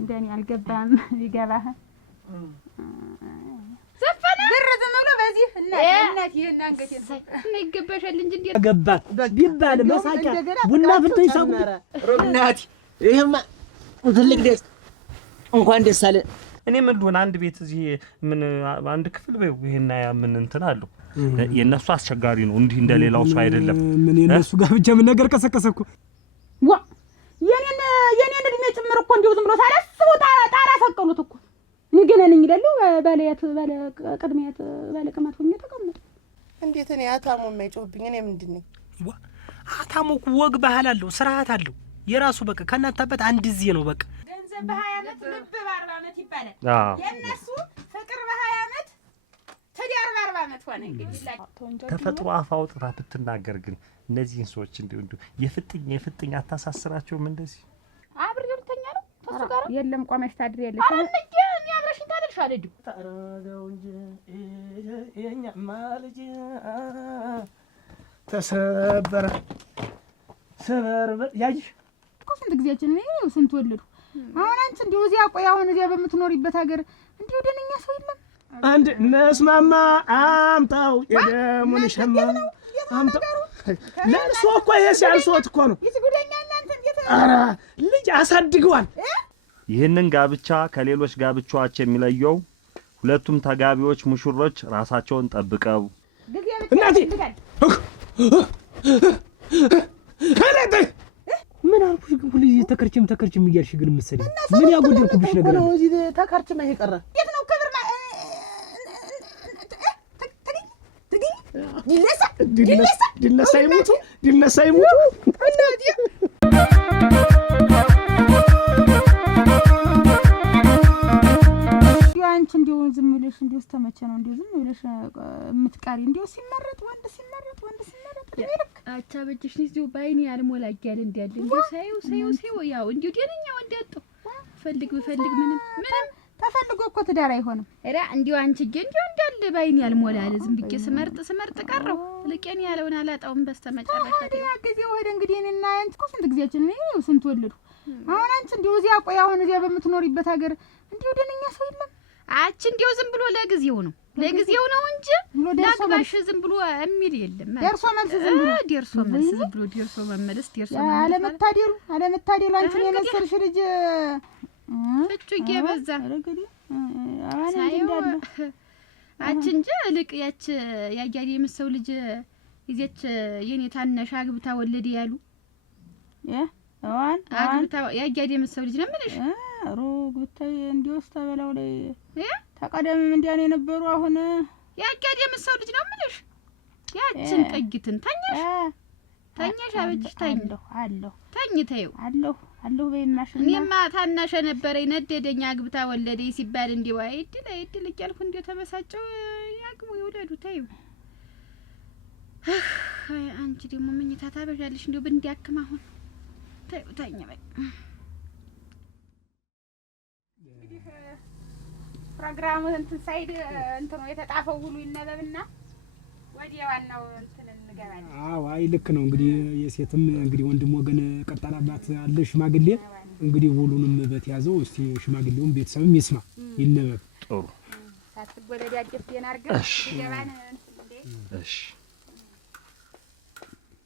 እንደኔ አልገባም ይገባህ ዘፈነ ግርዝም ብሎ በዚህ እናት ይሄን አንገት ይገባሻል እንጂ እንዴ ገባት ቢባል መሳቂያ ቡና ፍልቶ ይሳቁ እናት ይሄማ ትልቅ ደስ እንኳን ደስ አለ እኔ ምን ሆነ አንድ ቤት እዚህ ምን አንድ ክፍል በይ ይሄና ያ ምን እንትን አለው የነሱ አስቸጋሪ ነው እንዴ እንደሌላው ሰው አይደለም ምን የነሱ ጋር ብቻ ምን ነገር ከሰከሰኩ ዋ የኔን እድሜ ጭምር እኮ እንደው ዝም ብሎ ታላስቡ ጣራ ሰቀሉት እኮ ንገነኝ ይላሉ ባለያት ባለ ቀድሚያት ባለ ቀማት ሆኜ ተቀመጥ እንዴት እኔ አታሙ የማይጮህብኝ እኔ ምንድን ነኝ አታሙ ወግ ባህል አለው ስርዓት አለው የራሱ በቃ ከናታበት አንድ ጊዜ ነው በቃ ገንዘብ በ20 ዓመት ልብ በ40 ዓመት ይባላል የነሱ ፍቅር በ20 ዓመት ትዳር በ40 ዓመት ሆነ እንግዲህ ተፈጥሮ አፋውጥታ ብትናገር ግን እነዚህን ሰዎች እንዴ የፍጥኝ አታሳስራቸውም እንደዚህ አብርተኛ ነው ተሱ ጋር የለም ቆመሽ ታድር የለሽ አንዴ እኔ አብረሽኝ ታድርሽ አለዱ ታረጋው እንጂ የኛ ማልጅ ተሰበረ ሰበር ያጅ ስንት ጊዜያችን ነው ስንት ወለዱ አሁን አንቺ እንደው እዚያ ቆይ አሁን እዚያ በምትኖሪበት ሀገር እንደው ደነኛ ሰው የለም አንድ ነስማማ አምጣው የደሙን ሸማ አምጣው ለእሱ እኮ የሲያልሶት እኮ ነው ይስጉደኛ እናንተ እንዴት ኧረ ልጅ አሳድገዋል ይህንን ጋብቻ ከሌሎች ጋብቻዎች የሚለየው ሁለቱም ተጋቢዎች ሙሽሮች ራሳቸውን ጠብቀው እናቴ አለተ ምን አልኩሽ ግን ሁሉ ተከርችም እያልሽ ግን መሰለኝ ምን ያጎደልኩብሽ ነገር ነው እዚህ ተከርችም ይሄ ቀረ የት ነው ክብር ድለሳ ይሞቱ እናቴ አንቺ እንደው ዝም ብለሽ እንደው ተመቸ ነው እንደው ዝም ብለሽ የምትቀሪ እንደው ሲመረጥ ወንድ ይልክ አቻ በጅሽ ነው ባይኔ ያልሞላግ ያለ እንዲያለ እንደው ሳይው ያው እንደው ደነኛ ወንድ ያጡ ፈልግ ምንም ተፈልጎ እኮ ትዳር አይሆንም እራ እንደው አንቺ እንደው እንዳለ ባይኔ ያልሞላለ ዝም ብዬ ስመርጥ ቀረው ለቀን ያለውን አላጣውም በስተመጨረሻ ያ ጊዜ ወደ እንግዲህ እኔና አንቺ እኮ ስንት ጊዜያችን ነው ስንት ወለዱ አሁን አንቺ እንደው እዚያ ቆይ አሁን እዚያ በምትኖሪበት ሀገር እንደው ደነኛ ሰው የለም አቺ እንደው ዝም ብሎ ለጊዜው ነው እንጂ ለጋሽ ዝም ብሎ እሚል የለም ደርሶ መልስ ዝም ብሎ ደርሶ መመለስ አለመታደሉ አንቺ የመሰልሽ ልጅ ፍቹ ይገበዛ አቺ እንጂ ልቅ ያች ያያዲ የመሰው ልጅ ይዘች የኔ ታናሽ አግብታ ወለደ ያሉ አግብታ ያያዲ የመሰው ልጅ ነው ምንሽ ሩግ ብታይ እንዲወስታ በላው ላይ ተቀደምም እንዲያን የነበሩ አሁን ያያዲ የመሰው ልጅ ነው ምንሽ ያችን ቀይትን ተኛሽ አበጅሽ አለሁ ተኝተው አለሁ በይማሽ እኔማ ታናሽ ነበረኝ ነደደኛ አግብታ ወለደኝ ሲባል እንዲው አይድል እያልኩ እንዲው ተበሳጨው ያግቡ ይወለዱ ተይው አንቺ ደግሞ ምኝታ ታበዣለሽ እንዲው በእንዲያክም አሁን ተይው ተኛ በይ ፕሮግራሙ እንትን ሳይድ እንትኑ የተጣፈው ሁሉ ይነበብና ወዲያ ዋናው እንትን እንገባለን አዎ አይ ልክ ነው እንግዲህ የሴትም እንግዲህ ወንድም ወገን ቀጣላባት አለ ሽማግሌ እንግዲህ ሁሉንም በተያዘው እስቲ ሽማግሌውን ቤተሰብም ይስማ ይነበብ ጥሩ ሳትጎለድ ያጭፍ የናርገ ይገባን እሺ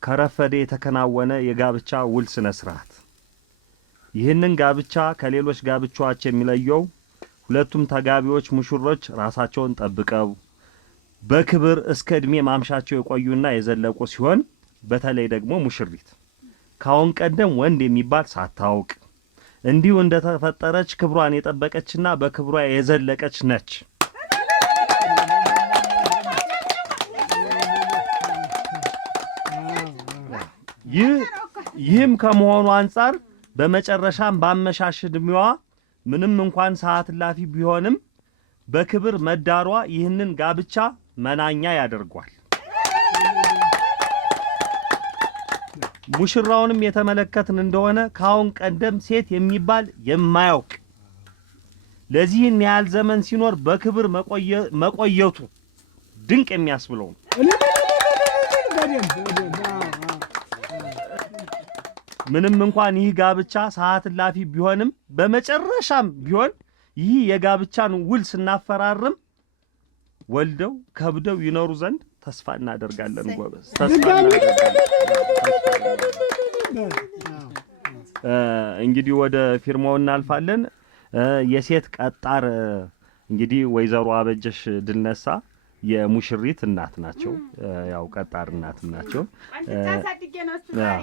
ከረፈደ የተከናወነ የጋብቻ ውል ስነ ስርዓት ይህንን ጋብቻ ከሌሎች ጋብቻዎች የሚለየው ሁለቱም ተጋቢዎች ሙሽሮች ራሳቸውን ጠብቀው በክብር እስከ እድሜ ማምሻቸው የቆዩና የዘለቁ ሲሆን በተለይ ደግሞ ሙሽሪት ካሁን ቀደም ወንድ የሚባል ሳታውቅ እንዲሁ እንደተፈጠረች ክብሯን የጠበቀችና በክብሯ የዘለቀች ነች ይህም ከመሆኑ አንፃር በመጨረሻም ባመሻሽ እድሜዋ ምንም እንኳን ሰዓት ላፊ ቢሆንም በክብር መዳሯ ይህንን ጋብቻ መናኛ ያደርጓል ሙሽራውንም የተመለከትን እንደሆነ ካሁን ቀደም ሴት የሚባል የማያውቅ ለዚህን ያህል ዘመን ሲኖር በክብር መቆየቱ ድንቅ የሚያስብለው ምንም እንኳን ይህ ጋብቻ ሰዓት ላፊ ቢሆንም በመጨረሻም ቢሆን ይህ የጋብቻን ውል ስናፈራርም ወልደው ከብደው ይኖሩ ዘንድ ተስፋ እናደርጋለን። ጎበዝ ተስፋ እንግዲህ ወደ ፊርማው እናልፋለን። የሴት ቀጣር እንግዲህ ወይዘሮ አበጀሽ ድልነሳ የሙሽሪት እናት ናቸው። ያው ቀጣር እናትም ናቸው። ታሳድጌ ነው ዛሬ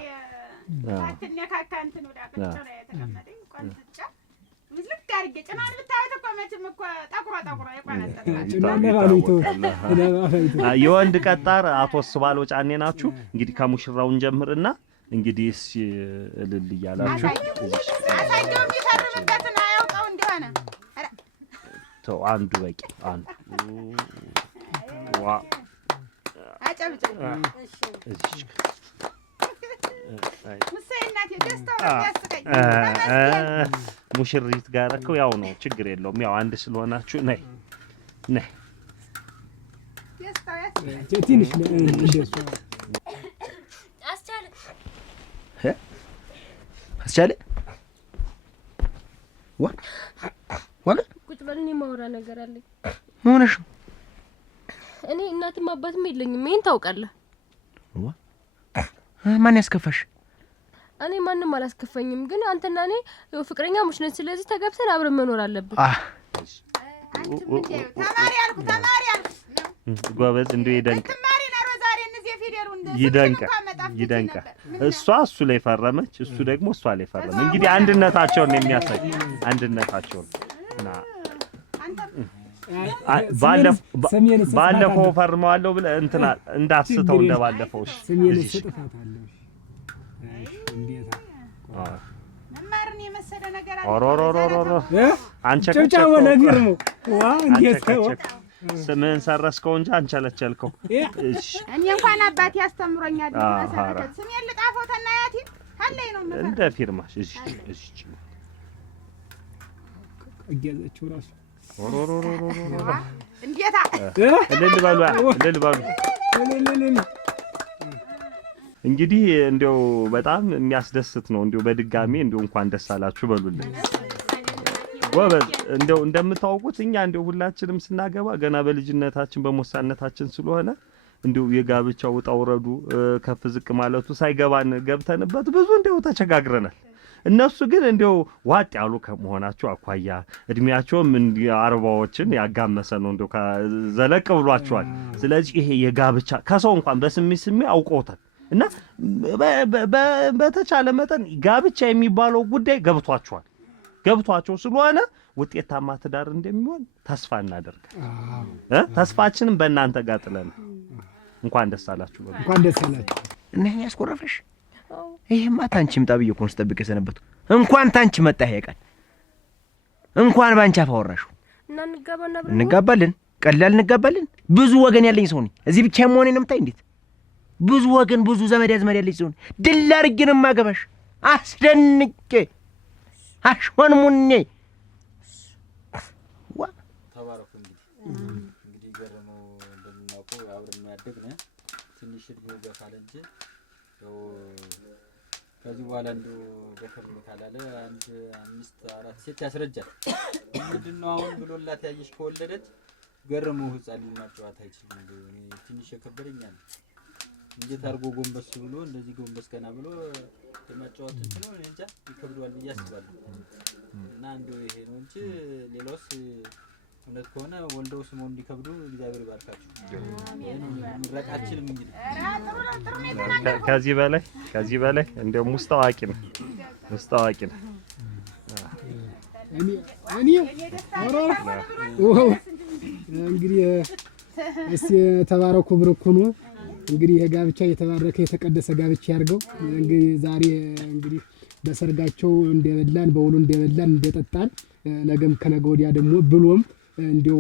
አትነካካንት ነው ዳቀጫ ላይ ተቀመጠኝ ቆንጥጫ ምዝልክ አድርጌ ጭናን ብታዩት እኮ መቼም እኮ ጠቁሮ የቆነጠጠ የወንድ ቀጣር አቶ ስባለው ጫኔ ናችሁ። እንግዲህ ከሙሽራውን ጀምርና እንግዲህ እሺ እልል እያላችሁ አሳየው የሚፈርምበትን አያውቀው እንደሆነ ተው አንዱ በቂ አንዱ ዋ አጨብጭ እሺ ምሳይናት ደስታው ያስቀኝ ሙሽሪት ጋር እኮ ያው ነው ችግር የለውም። ያው አንድ ስለሆናችሁ ነይ ደስታው ያስቀኝ ትንሽ እንደሱ አስቻለ ዋጋ ቁጭ በልኝ ማውራ ነገር አለኝ። ሆነሽ እኔ እናትም አባትም የለኝም። ምን ታውቃለህ? ማን ያስከፋሽ? እኔ ማንንም አላስከፈኝም። ግን አንተና እኔ ፍቅረኛሞች ነን። ስለዚህ ተጋብተን አብረን መኖር አለብን። ተማሪ አልኩ ጎበዝ እንደው ይደንቃ እሷ እሱ ላይ ፈረመች፣ እሱ ደግሞ እሷ ላይ ፈረመ። እንግዲህ አንድነታቸውን የሚያሳይ አንድነታቸውን ባለፈው ፈርመዋለሁ ብለህ እንትና እንዳትስተው እንደባለፈው እሺ መማርን የመሰለ ነገር አንቺ ስምህን ሰረስከው እንጂ አንቸለቸልከው። እሺ እኔ እንኳን አባቴ ያስተምሮኛል። ስሜን ልጣፈው ተናያቲ አለኝ ነው እንደ ፊርማሽ። እሺ እያዘችው ራሱ እንዴታ እልል በሉ። እንግዲህ እንደው በጣም የሚያስደስት ነው። እንደው በድጋሚ እንደው እንኳን ደስ አላችሁ በሉልን። ጎበዝ እንደው እንደምታውቁት እኛ እንደው ሁላችንም ስናገባ ገና በልጅነታችን በሞሳነታችን ስለሆነ እንደው የጋብቻው ውጣ ውረዱ ከፍ ዝቅ ማለቱ ሳይገባን ገብተንበት ብዙ እንደው ተቸጋግረናል። እነሱ ግን እንደው ዋጥ ያሉ ከመሆናቸው አኳያ እድሜያቸውም እንዲህ 40ዎችን ያጋመሰ ነው። እንደው ዘለቅ ብሏቸዋል። ስለዚህ ይሄ የጋብቻ ከሰው እንኳን በስሜ አውቀውታል እና በተቻለ መጠን ጋብቻ የሚባለው ጉዳይ ገብቷቸው ስለሆነ ውጤታማ ትዳር እንደሚሆን ተስፋ እናደርጋለን። ተስፋችንን በእናንተ ጋር ጥለን እንኳን ደስ አላችሁ። እንኳን ደስ አላችሁ። እና ያስቆረፈሽ ይሄማ ታንቺ ምጣ ብዬ እኮ ነው ስጠብቅ የሰነበቱ። እንኳን ታንቺ መጣ ይሄ ቃል እንኳን ባንቺ አፋወራሹ እና እንጋባለን። ቀላል እንጋባለን። ብዙ ወገን ያለኝ ሰው ነኝ። እዚህ ብቻ መሆኔ ነው የምታይ። እንዴት ብዙ ወገን ብዙ ዘመድ ያዝመድ ያለኝ ሰው ነኝ። ድል አድርጌ ነው የማገባሽ አስደንቄ አሽወን ሙኔ ተባረኩ። እንግዲህ ገረመው እንደምናውቀው አብረን ያደግነ ትንሽ እድሜው ገፋለ እንጂ ያው ከዚህ በኋላ እንደው ደከም ካላለ 1 5 4 ሴት ያስረጃል። ምንድነው አሁን ብሎላት ያየሽ ከወለደች ገረመው ህፃን ማጫወት አይችልም። እንደው እኔ ትንሽ የከበደኛል እንዴት አርጎ ጎንበስ ብሎ እንደዚህ ጎንበስ ከና ብሎ ማጫወት እንትኑ እንጃ ይከብደዋል ብዬ አስባለሁ። እና እንደው ይሄ ነው እንጂ ሌላውስ እውነት ከሆነ ወልደው ስሙ እንዲከብዱ እግዚአብሔር ይባርካችሁ። ምረቃችንም እንግዲህ ከዚህ በላይ እንደው ሙስታዋቂ ነው። እኔ እንግዲህ እስቲ ተባረኩ ብርኩኑ። እንግዲህ የጋብቻ የተባረከ የተቀደሰ ጋብቻ ያርገው። እንግዲህ ዛሬ እንግዲህ በሰርጋቸው እንደበላን በውሉ እንደበላን እንደጠጣን ነገም ከነገ ወዲያ ደግሞ ብሎም እንደው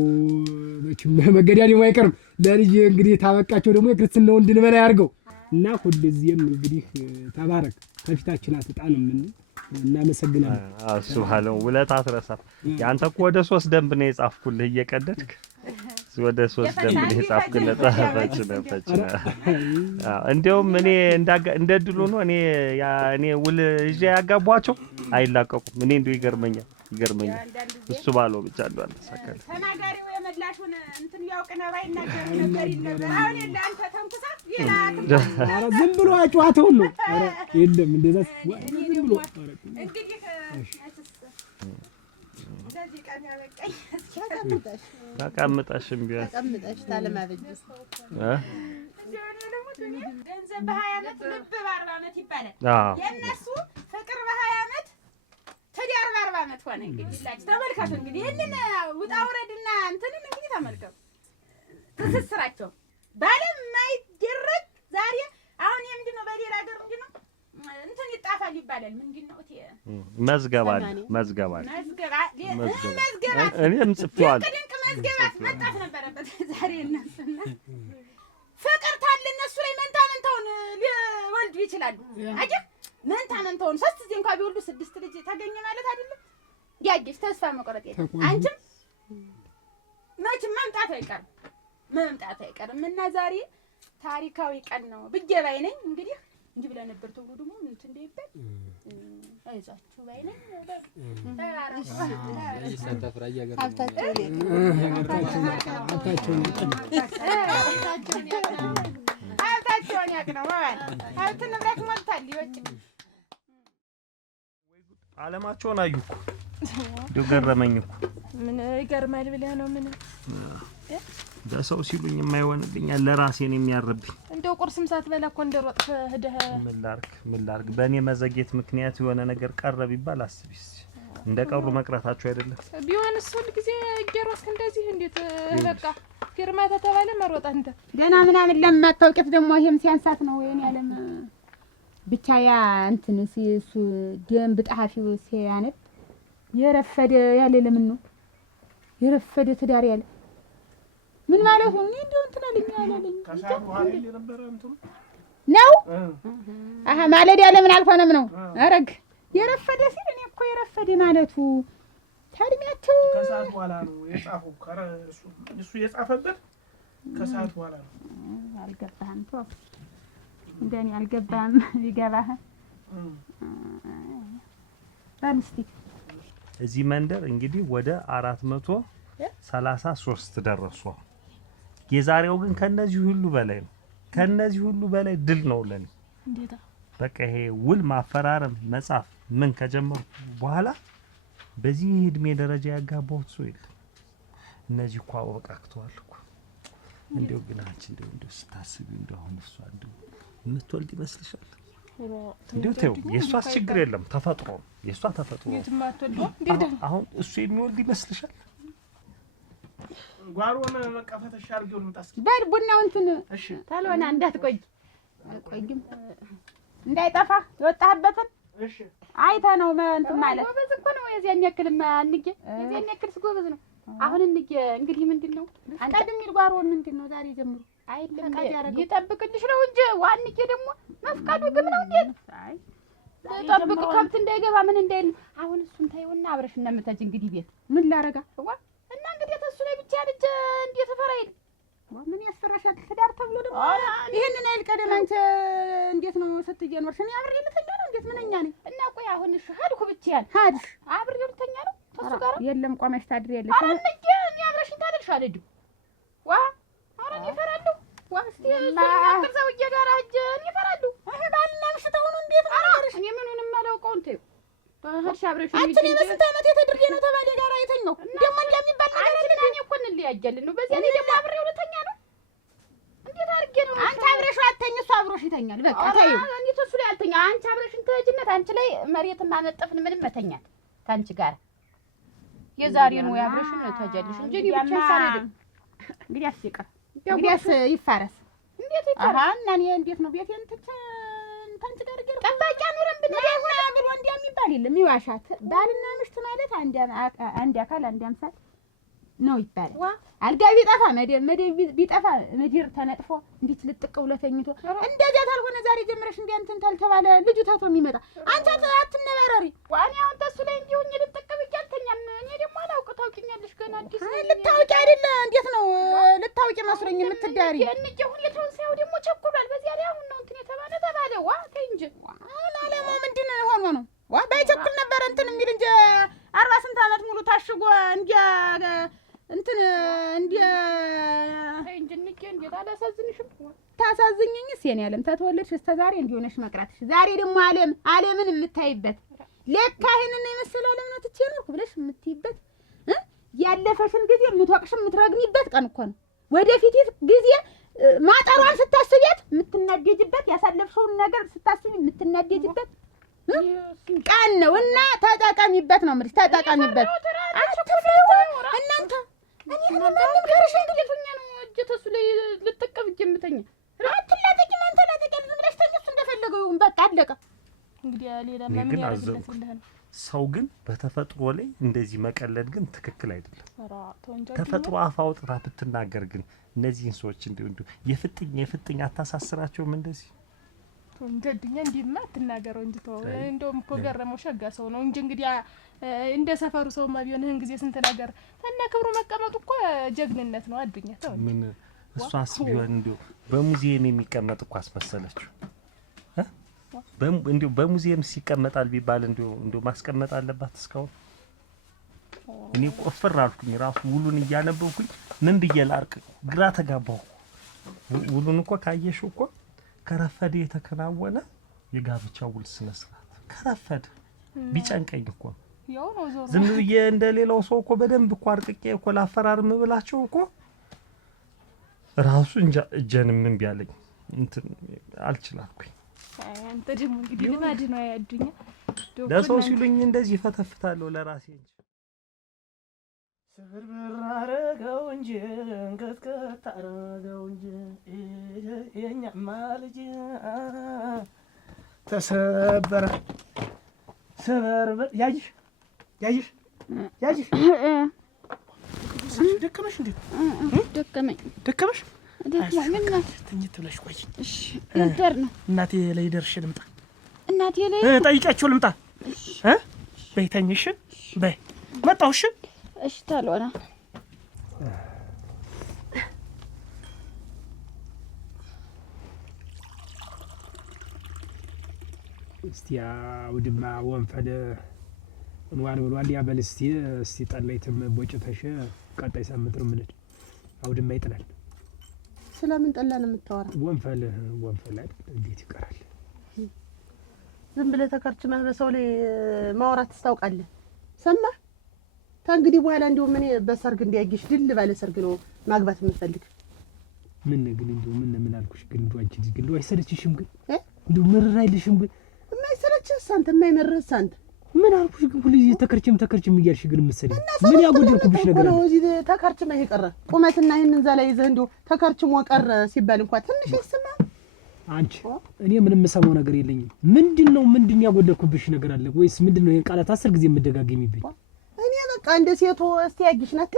መገዳደሙ አይቀርም። ለልጅ እንግዲህ ታበቃቸው ደግሞ የክርስትናው እንድንበላ ያርገው እና ሁልጊዜም እንግዲህ ተባረክ ከፊታችን አትጣን ምን እናመሰግናለን። ሱብሃንአላህ ውለታ አትረሳም። ያንተ እኮ ወደ 3 ደንብ ነው የጻፍኩልህ እየቀደድክ ወደ 3 ደብል የጻፍኩለት ፈጭ ነው። እንደውም እኔ እንደ ድሉ ነው እኔ ውል ይዤ ያጋቧቸው አይላቀቁም። እኔ እንደው ይገርመኛል እሱ ባለው ብቻ እንደው አልተሳካለ ተናጋሪው የመላሹን እንትን ያውቅ ነው ባይናገር ነበር ይነበር። አሁን ለአንተ ተንኩሳ ይላል። ኧረ ዝም ብሎ አጫዋተው ነው። ኧረ የለም እንደዛ ዝም ብሎ እንግዲህ እንደዚህ ቀን ያበቃኝ ተቀምጠሽም ቢያስ ተቀምጠሽ ታለማበጅስ ገንዘብ በ20 ዓመት ልብ በ40 ዓመት ይባላል። የእነሱ ፍቅር በ20 ዓመት ትዳር በ40 ዓመት ሆነ። እንግዲህ ይላችሁ ተመልከቱ። እንግዲህ ይህንን ውጣ ውረድና እንትንን እንግዲህ ተመልከቱ። ትስስራቸው ባለም ማይደረግ ዛሬ አሁን የምንድን ነው በሌላ ሀገር ምንድን ነው እንትን ይጣፋል ይባላል። ምንድን ነው መዝገባት እኔም ጽፌዋለሁ። ድንቅ መዝገባት መጣፍ ነበረበት ዛሬ እነሱና ፍቅር ታለ እነሱ ላይ መንታውን ሊወልዱ ይችላሉ። አጀብ መንታውን 3 ጊዜ እንኳን ቢወልዱ 6 ልጅ ታገኘ ማለት አይደለም። ያጅሽ ተስፋ መቆረጥ የለም። አንቺም መቼም መምጣት አይቀርም እና ዛሬ ታሪካዊ ቀን ነው ብዬ ባይ ነኝ። እንግዲህ እንዲህ ብለህ ነበር ተብሎ ደግሞ ምን እንደይባል አይዟችሁ ባይ ነኝ። ሀብታቸውን ያቅ ነው ሀብት ንብረት ሞልቷል። ይወጭ አለማቸውን አዩ እኮ እንደው ገረመኝ እኮ። ምን ይገርማል ብለህ ነው? ምን በሰው ሲሉኝ የማይሆንልኝ ለራሴን የሚያርብኝ እንደው ቁርስም ሳትበላ እኮ እንደሮጥክ ሄደህ ምን ላድርግ በእኔ መዘግየት ምክንያት የሆነ ነገር ቀረ ቢባል አስቢስ እንደቀሩ መቅረታቸው አይደለም። ቢሆንስ ሁሉ ጊዜ እየሮጥክ እንደዚህ እንዴት በቃ ፊርማ ተተባለ መሮጥ አንተ ገና ምናምን ለማታውቂት ደግሞ ይሄም ሲያንሳት ነው የኔ ዓለም ብቻ ያ እንትን እሱ ደንብ ጣፊው ሲያነብ የረፈደ ያለ ለምን ነው የረፈደ ትዳር ያለ ምን ማለት ነው? እንደው እንትን አለኝ ያላለኝ ከሰዓት በኋላ የነበረ እንትኑ ነው። አሃ ማለድ ያለ ምን አልሆነም ነው። አረግ የረፈደ ሲል እኔ እኮ የረፈደ ማለቱ ታድሚያቸው ከሰዓት በኋላ ነው የጻፈው። እሱ የጻፈበት ከሰዓት በኋላ ነው። አልገባህም? ተው እንደኔ አልገባህም። ይገባህ ባንስቲ እዚህ መንደር እንግዲህ ወደ 433 ደረሱ። የዛሬው ግን ከነዚህ ሁሉ በላይ ነው። ከነዚህ ሁሉ በላይ ድል ነው ለኔ። እንዴታ በቃ ይሄ ውል ማፈራረም መጻፍ ምን ከጀመሩ በኋላ በዚህ እድሜ ደረጃ ያጋባሁት ሰው የለም። እነዚህ እኮ አወቃቅተዋል እኮ። እንደው ግን አንቺ እንደው ስታስቢ እንደው አሁን እሷ እንደው የምትወልድ ይመስልሻል? እንደው ተው የእሷስ ችግር የለም ተፈጥሮ ነው። የእሷ ተፈጥሮ አሁን እሱ የሚወልድ ይመስልሻል? ጓሮን መቀፈተሽ አድርጌው ነው ታስኪ በል ቡናው እንትን እሺ ታልሆነ እንዳትቆይ ቆይም እንዳይጠፋ የወጣህበትን እሺ አይተህ ነው እንትን ማለት ጎበዝ እኮ ነው። የዚያን ያክልማ አንጌ የዚያን ያክልስ ጎበዝ ነው። አሁን እንግዲህ ምንድነው ቀድሚል ጓሮን ምንድነው ዛሬ ጀምሮ አይደለም ይጠብቅልሽ ነው እንጂ ዋንቄ ደግሞ መፍቀዱ ግም ነው እንዴ? አይ ጠብቅ ከብት እንዳይገባ ምን እንዳይል። አሁን እሱን ታይውና አብረሽ እና መታጅ እንግዲህ ቤት ምን ላረጋ እና እንግዲህ ተሱ ላይ ብቻ ልጅ እንዴት ተፈራይል ምን ያስፈራሻል? ትዳር ተብሎ ደግሞ ይሄንን አይል ቀደም አንተ እንዴት ነው ስትጀምርሽ? እኔ አብሬ ልተኛ ነው እንዴት ምንኛ ነኝ እና ቆይ አሁን እሺ ሀድኩ ብቻዬን ሀድሽ አብሬ ልተኛ ነው ተሱ ጋር የለም ቆመሽ ታድሪ ያለሽ አሁን እንዴ እኔ አብረሽኝ ታድርሽ አለዱ ዋ አሁን ይፈራሉ ዋ እስቲ ከዛው እየጋራ እኔ ይፈራሉ። እህ ባልና ምሽት አሁን እንዴት ነው ነገርሽ? እኔ ምኑንም አላውቀው እንት ተህርሽ አብረሽ አንቺ ነው በስንት ዓመት የተድርጌ ነው ተባለ ጋራ የተኛው ደግሞ እንደሚባል ነገር አንቺ እኔ እኮ እንለያያለን ነው በዚያ ላይ ደግሞ አብሬው ልተኛ ነው። እንዴት አድርጌ ነው አንቺ አብረሽ አተኝ እሱ አብሮሽ ይተኛል። በቃ ተይው እኔ ተሱ ላይ አልተኛ አንቺ አብረሽን ተጅነት አንቺ ላይ መሬት ማነጠፍን ምንም መተኛት ታንቺ ጋር የዛሬ ነው ያብረሽን ተጀልሽ እንጂ እኔ ብቻ ሳልሄድ እንግዲህ አስይቀር እንግዲህ ይፋረስ እንዴት ይፋረስ? አሃ እና እኔ እንዴት ነው ቤቴን ትቼ ታንቺ ጋር ገር ጠባቂ አኑረን ብንደውና ብሎ እንደሚባል የለም። ይዋሻት ባልና ምሽት ማለት አንድ አካል አንድ አምሳል ነው ይባላል። አልጋ ቢጠፋ መደብ ቢጠፋ ምድር ተነጥፎ እንዴት ልጥቅ ብሎ ተኝቶ እንደዚያ ታልሆነ ዛሬ ጀምረሽ እንዴ እንትን ታልተባለ ልጁ ታቶ የሚመጣ አንቺ አትነበረሪ። ዋኔ አሁን ተሱ ላይ እንዲሁኝ ልጥቅ ብቻ አልተኛም። እኔ ደግሞ አላውቅ ታውቂኛለሽ ገና አዲስ ልታውቂ አይደለ? እንዴት ነው ልታውቂ መስሎኝ የምትዳሪ? እንጂ ሁኔታውን ሳይው ደግሞ ቸኩሏል። በዚያ ላይ አሁን ነው እንትን የተባለ ዋ ተይ እንጂ አላለማው ምንድን ሆኖ ነው? ዋ ባይቸኩል ነበር እንትን የሚል እንጂ 40 ስንት ዓመት ሙሉ ታሽጎ እንዲያ እንትን እንዲያ ተይ እንጂ እንጂ እንዴት አላሳዝንሽም? ታሳዝኝኝስ የኔ ዓለም ተተወለድሽ እስከ ዛሬ እንዲሆነሽ መቅረትሽ ዛሬ ደግሞ ዓለምን የምታይበት ለካ ይሄንን የመሰለ ዓለም ነው ትቼ ነው ብለሽ የምትይበት ያለፈሽን ጊዜ የምትወቅሽ የምትረግሚበት ቀን እኮ ነው። ወደፊት ጊዜ ማጠሯን ስታስቢያት የምትናደጅበት ያሳለፍሽውን ነገር ስታስቢ የምትናደጅበት ቀን ነው እና ተጠቀሚበት ነው የምልሽ። ተጠቀሚበት እናንተ እኔ ማንም ጋርሽ እንግዲህኛ ነው እጅ ተሱ ላይ ልትቀብ ጀምተኛ አትላጠቂ ማንተ ላጠቂ ብለሽ ተኝስ እንደፈለገው ይሁን በቃ አለቀ። እንግዲህ ሌላ ምን ያደርግልህ ነው። ሰው ግን በተፈጥሮ ላይ እንደዚህ መቀለድ ግን ትክክል አይደለም። ተፈጥሮ አፍ አውጥታ ብትናገር ግን እነዚህን ሰዎች እንዲሁ የፍጥኝ አታሳስራቸውም እንደዚህ እንጀድኛ እንዲማ አትናገረው እንጂ ተው። እንደውም እኮ ገረመው ሸጋ ሰው ነው እንጂ እንግዲህ እንደ ሰፈሩ ሰውማ ቢሆን እንግዲህ ስንት ነገር ተነክብሩ መቀመጡ እኮ ጀግንነት ነው። አዱኛ ተው ምን እሷስ ቢሆን እንዲሁ በሙዚየም የሚቀመጥ እኮ አስመሰለችው። እንዲሁ በሙዚየም ሲቀመጣል ቢባል እንዲሁ ማስቀመጥ አለባት እስካሁን። እኔ ቆፍር አልኩኝ ራሱ ውሉን እያነበብኩኝ ምን ብዬ ላርቅ ግራ ተጋባሁ። ውሉን እኮ ካየሽው እኮ ከረፈደ የተከናወነ የጋብቻ ውል ስነ ስርዓት ከረፈደ ቢጨንቀኝ እኮ ያው ነው ዞሮ ዝም ብዬ እንደሌላው ሰው እኮ በደንብ እኮ አርቅቄ እኮ ላፈራርም ብላቸው እኮ ራሱ እጀንም ምን ቢያለኝ እንትን አልችላልኩኝ። አንተ ደግሞ እንግዲህ ልማድ ነው ያዱኛ ለሰው ሲሉኝ እንደዚህ ፈተፍታለሁ ለራሴ እንጂ ስብርብር አረገው እንጂ እንቀጥቀጥ አረገው እንጂ የኛማ ልጅ ተሰበረ ሰበርበር ያይሽ ደከመሽ እንዴ? ደከመሽ ምን ነው ትኝት ብለሽ ቆይ። እሺ ይደር ነው እናቴ ላይ ደርሽ ልምጣ። እናቴ ላይ ጠይቃቸው ልምጣ። በይ ተኝሽ በይ መጣሁ። እሺ እሺ ታልሆነ እስቲያ ውድማ ወንፈለ እንዋን ብሏል ያበል እስቲ ጠላይትም ቦጭተሽ ቀጣይ ሳምንት ነው ምን አውድማ ይጥላል። ስለምን ጠላ ነው የምታወራ? ወንፈል አይደል እንዴት ይቀራል? ዝም ብለህ ተከርችመህ በሰው ላይ ማውራት ታውቃለህ? ሰማህ? ታንግዲህ በኋላ እንደው ምን በሰርግ እንዲያጊሽ ድል ባለ ሰርግ ነው ማግባት የምፈልግ። ምን ግን እንደው ምን አልኩሽ ግን እንደው አንቺ ግን እንደው አይሰለችሽም ግን እንደው ምርር አይልሽም ግን የማይሰለችህ አንተ የማይመርህ አንተ ምን አልኩሽ ግን ሁሉ ተከርችም እያልሽ ግን ምሰለኝ ምን ያጎደልኩብሽ ነገር ነው? እዚህ ተከርችመህ ይቀር ቁመትና ይሄንን እዛ ላይ ይዘህ እንደው ተከርችሞ ቀረ ሲባል እንኳን ትንሽ ይስማ። አንቺ እኔ ምንም የምሰማው ነገር የለኝም። ምንድን ያጎደልኩብሽ ነገር አለ ወይስ ምንድነው ይሄን ቃላት 10 ጊዜ የምደጋገሚብኝ? እኔ በቃ እንደ ሴቱ እስቲ ያጊሽ ናት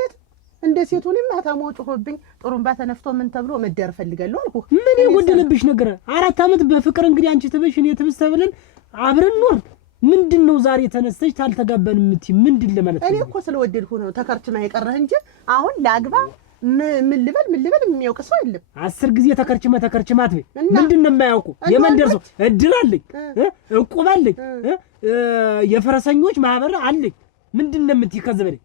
እንደ ሴቱንም ማታሞ ጮህብኝ ጥሩምባ ተነፍቶ ምን ተብሎ መደር ፈልጋለሁ አልኩ። ምን የጎደለብሽ ነገር? 4 አመት በፍቅር እንግዲህ አንቺ ትበሽ እኔ ትብስ ተብለን አብረን ኖር ምንድነው ዛሬ ተነስተሽ ታልተጋባን የምትይ ምንድን ለማለት ነው? እኔ እኮ ስለወደድኩ ነው ተከርችማ የቀረህ እንጂ አሁን ላግባ ምን ልበል የሚያውቅ ሰው የለም። 10 ጊዜ ተከርችማት በይ ምንድነው የማያውቁ? የመንደር ሰው እድር አለኝ እቁብ አለኝ የፈረሰኞች ማህበር አለኝ ምንድነው የምትይ? ከዚህ በላይ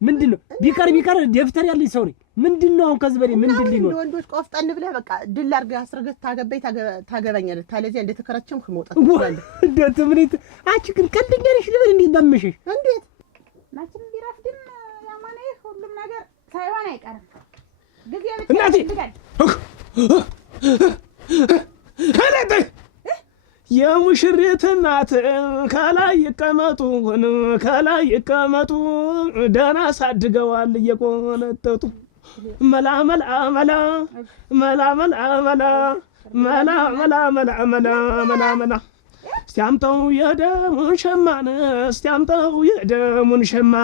ምንድነው ቢቀር ደፍተር ያለኝ ሰው ነኝ። ምንድነው አሁን ከዚህ በላይ ምንድን ሊኖር? ወንዶች ቆፍጠን ብለህ በቃ ድል አድርገህ አስረገህ ታገባኝ ታገባኛለህ። ታለዚያ እንደተከረችምክ መውጣት ትችላለህ። እንዴት ምን አንቺ ግን ቀልደኛ ነሽ ልበል እንዴ? ባመሸሽ እንዴት ማችን ቢራፍድም ያማኔ ሁሉም ነገር ሳይሆን አይቀርም። ጊዜ ብቻ ይፈልጋል። አላተ የሙሽሪት እናት ከላይ ይቀመጡ ደህና ሳድገዋል እየቆነጠጡ መላ እስቲያምጠው የደሙን ሸማ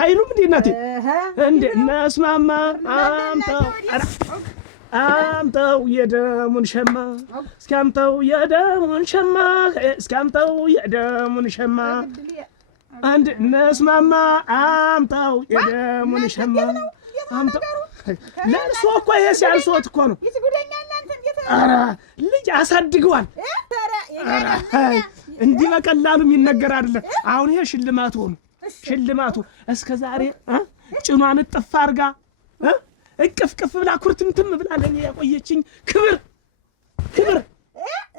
ኃይሉም እንዴት ናት እንደነስማማ አምጠው የደሙን ሸማ እስኪያምጠው የደሙን ሸማ አንድ ነስማማ አምጣው የደሙን ሸማ አምጣው። ለእርሶ እኮ ይሄ ሲያንሶት እኮ ነው። ኧረ ልጅ አሳድገዋል። እንዲህ በቀላሉ የሚነገር አይደለም። አሁን ይሄ ሽልማቱ ነው። ሽልማቱ እስከ ዛሬ ጭኗን እጥፍ አድርጋ እቅፍቅፍ ብላ ኩርትምትም ብላ ለእኔ ያቆየችኝ ክብር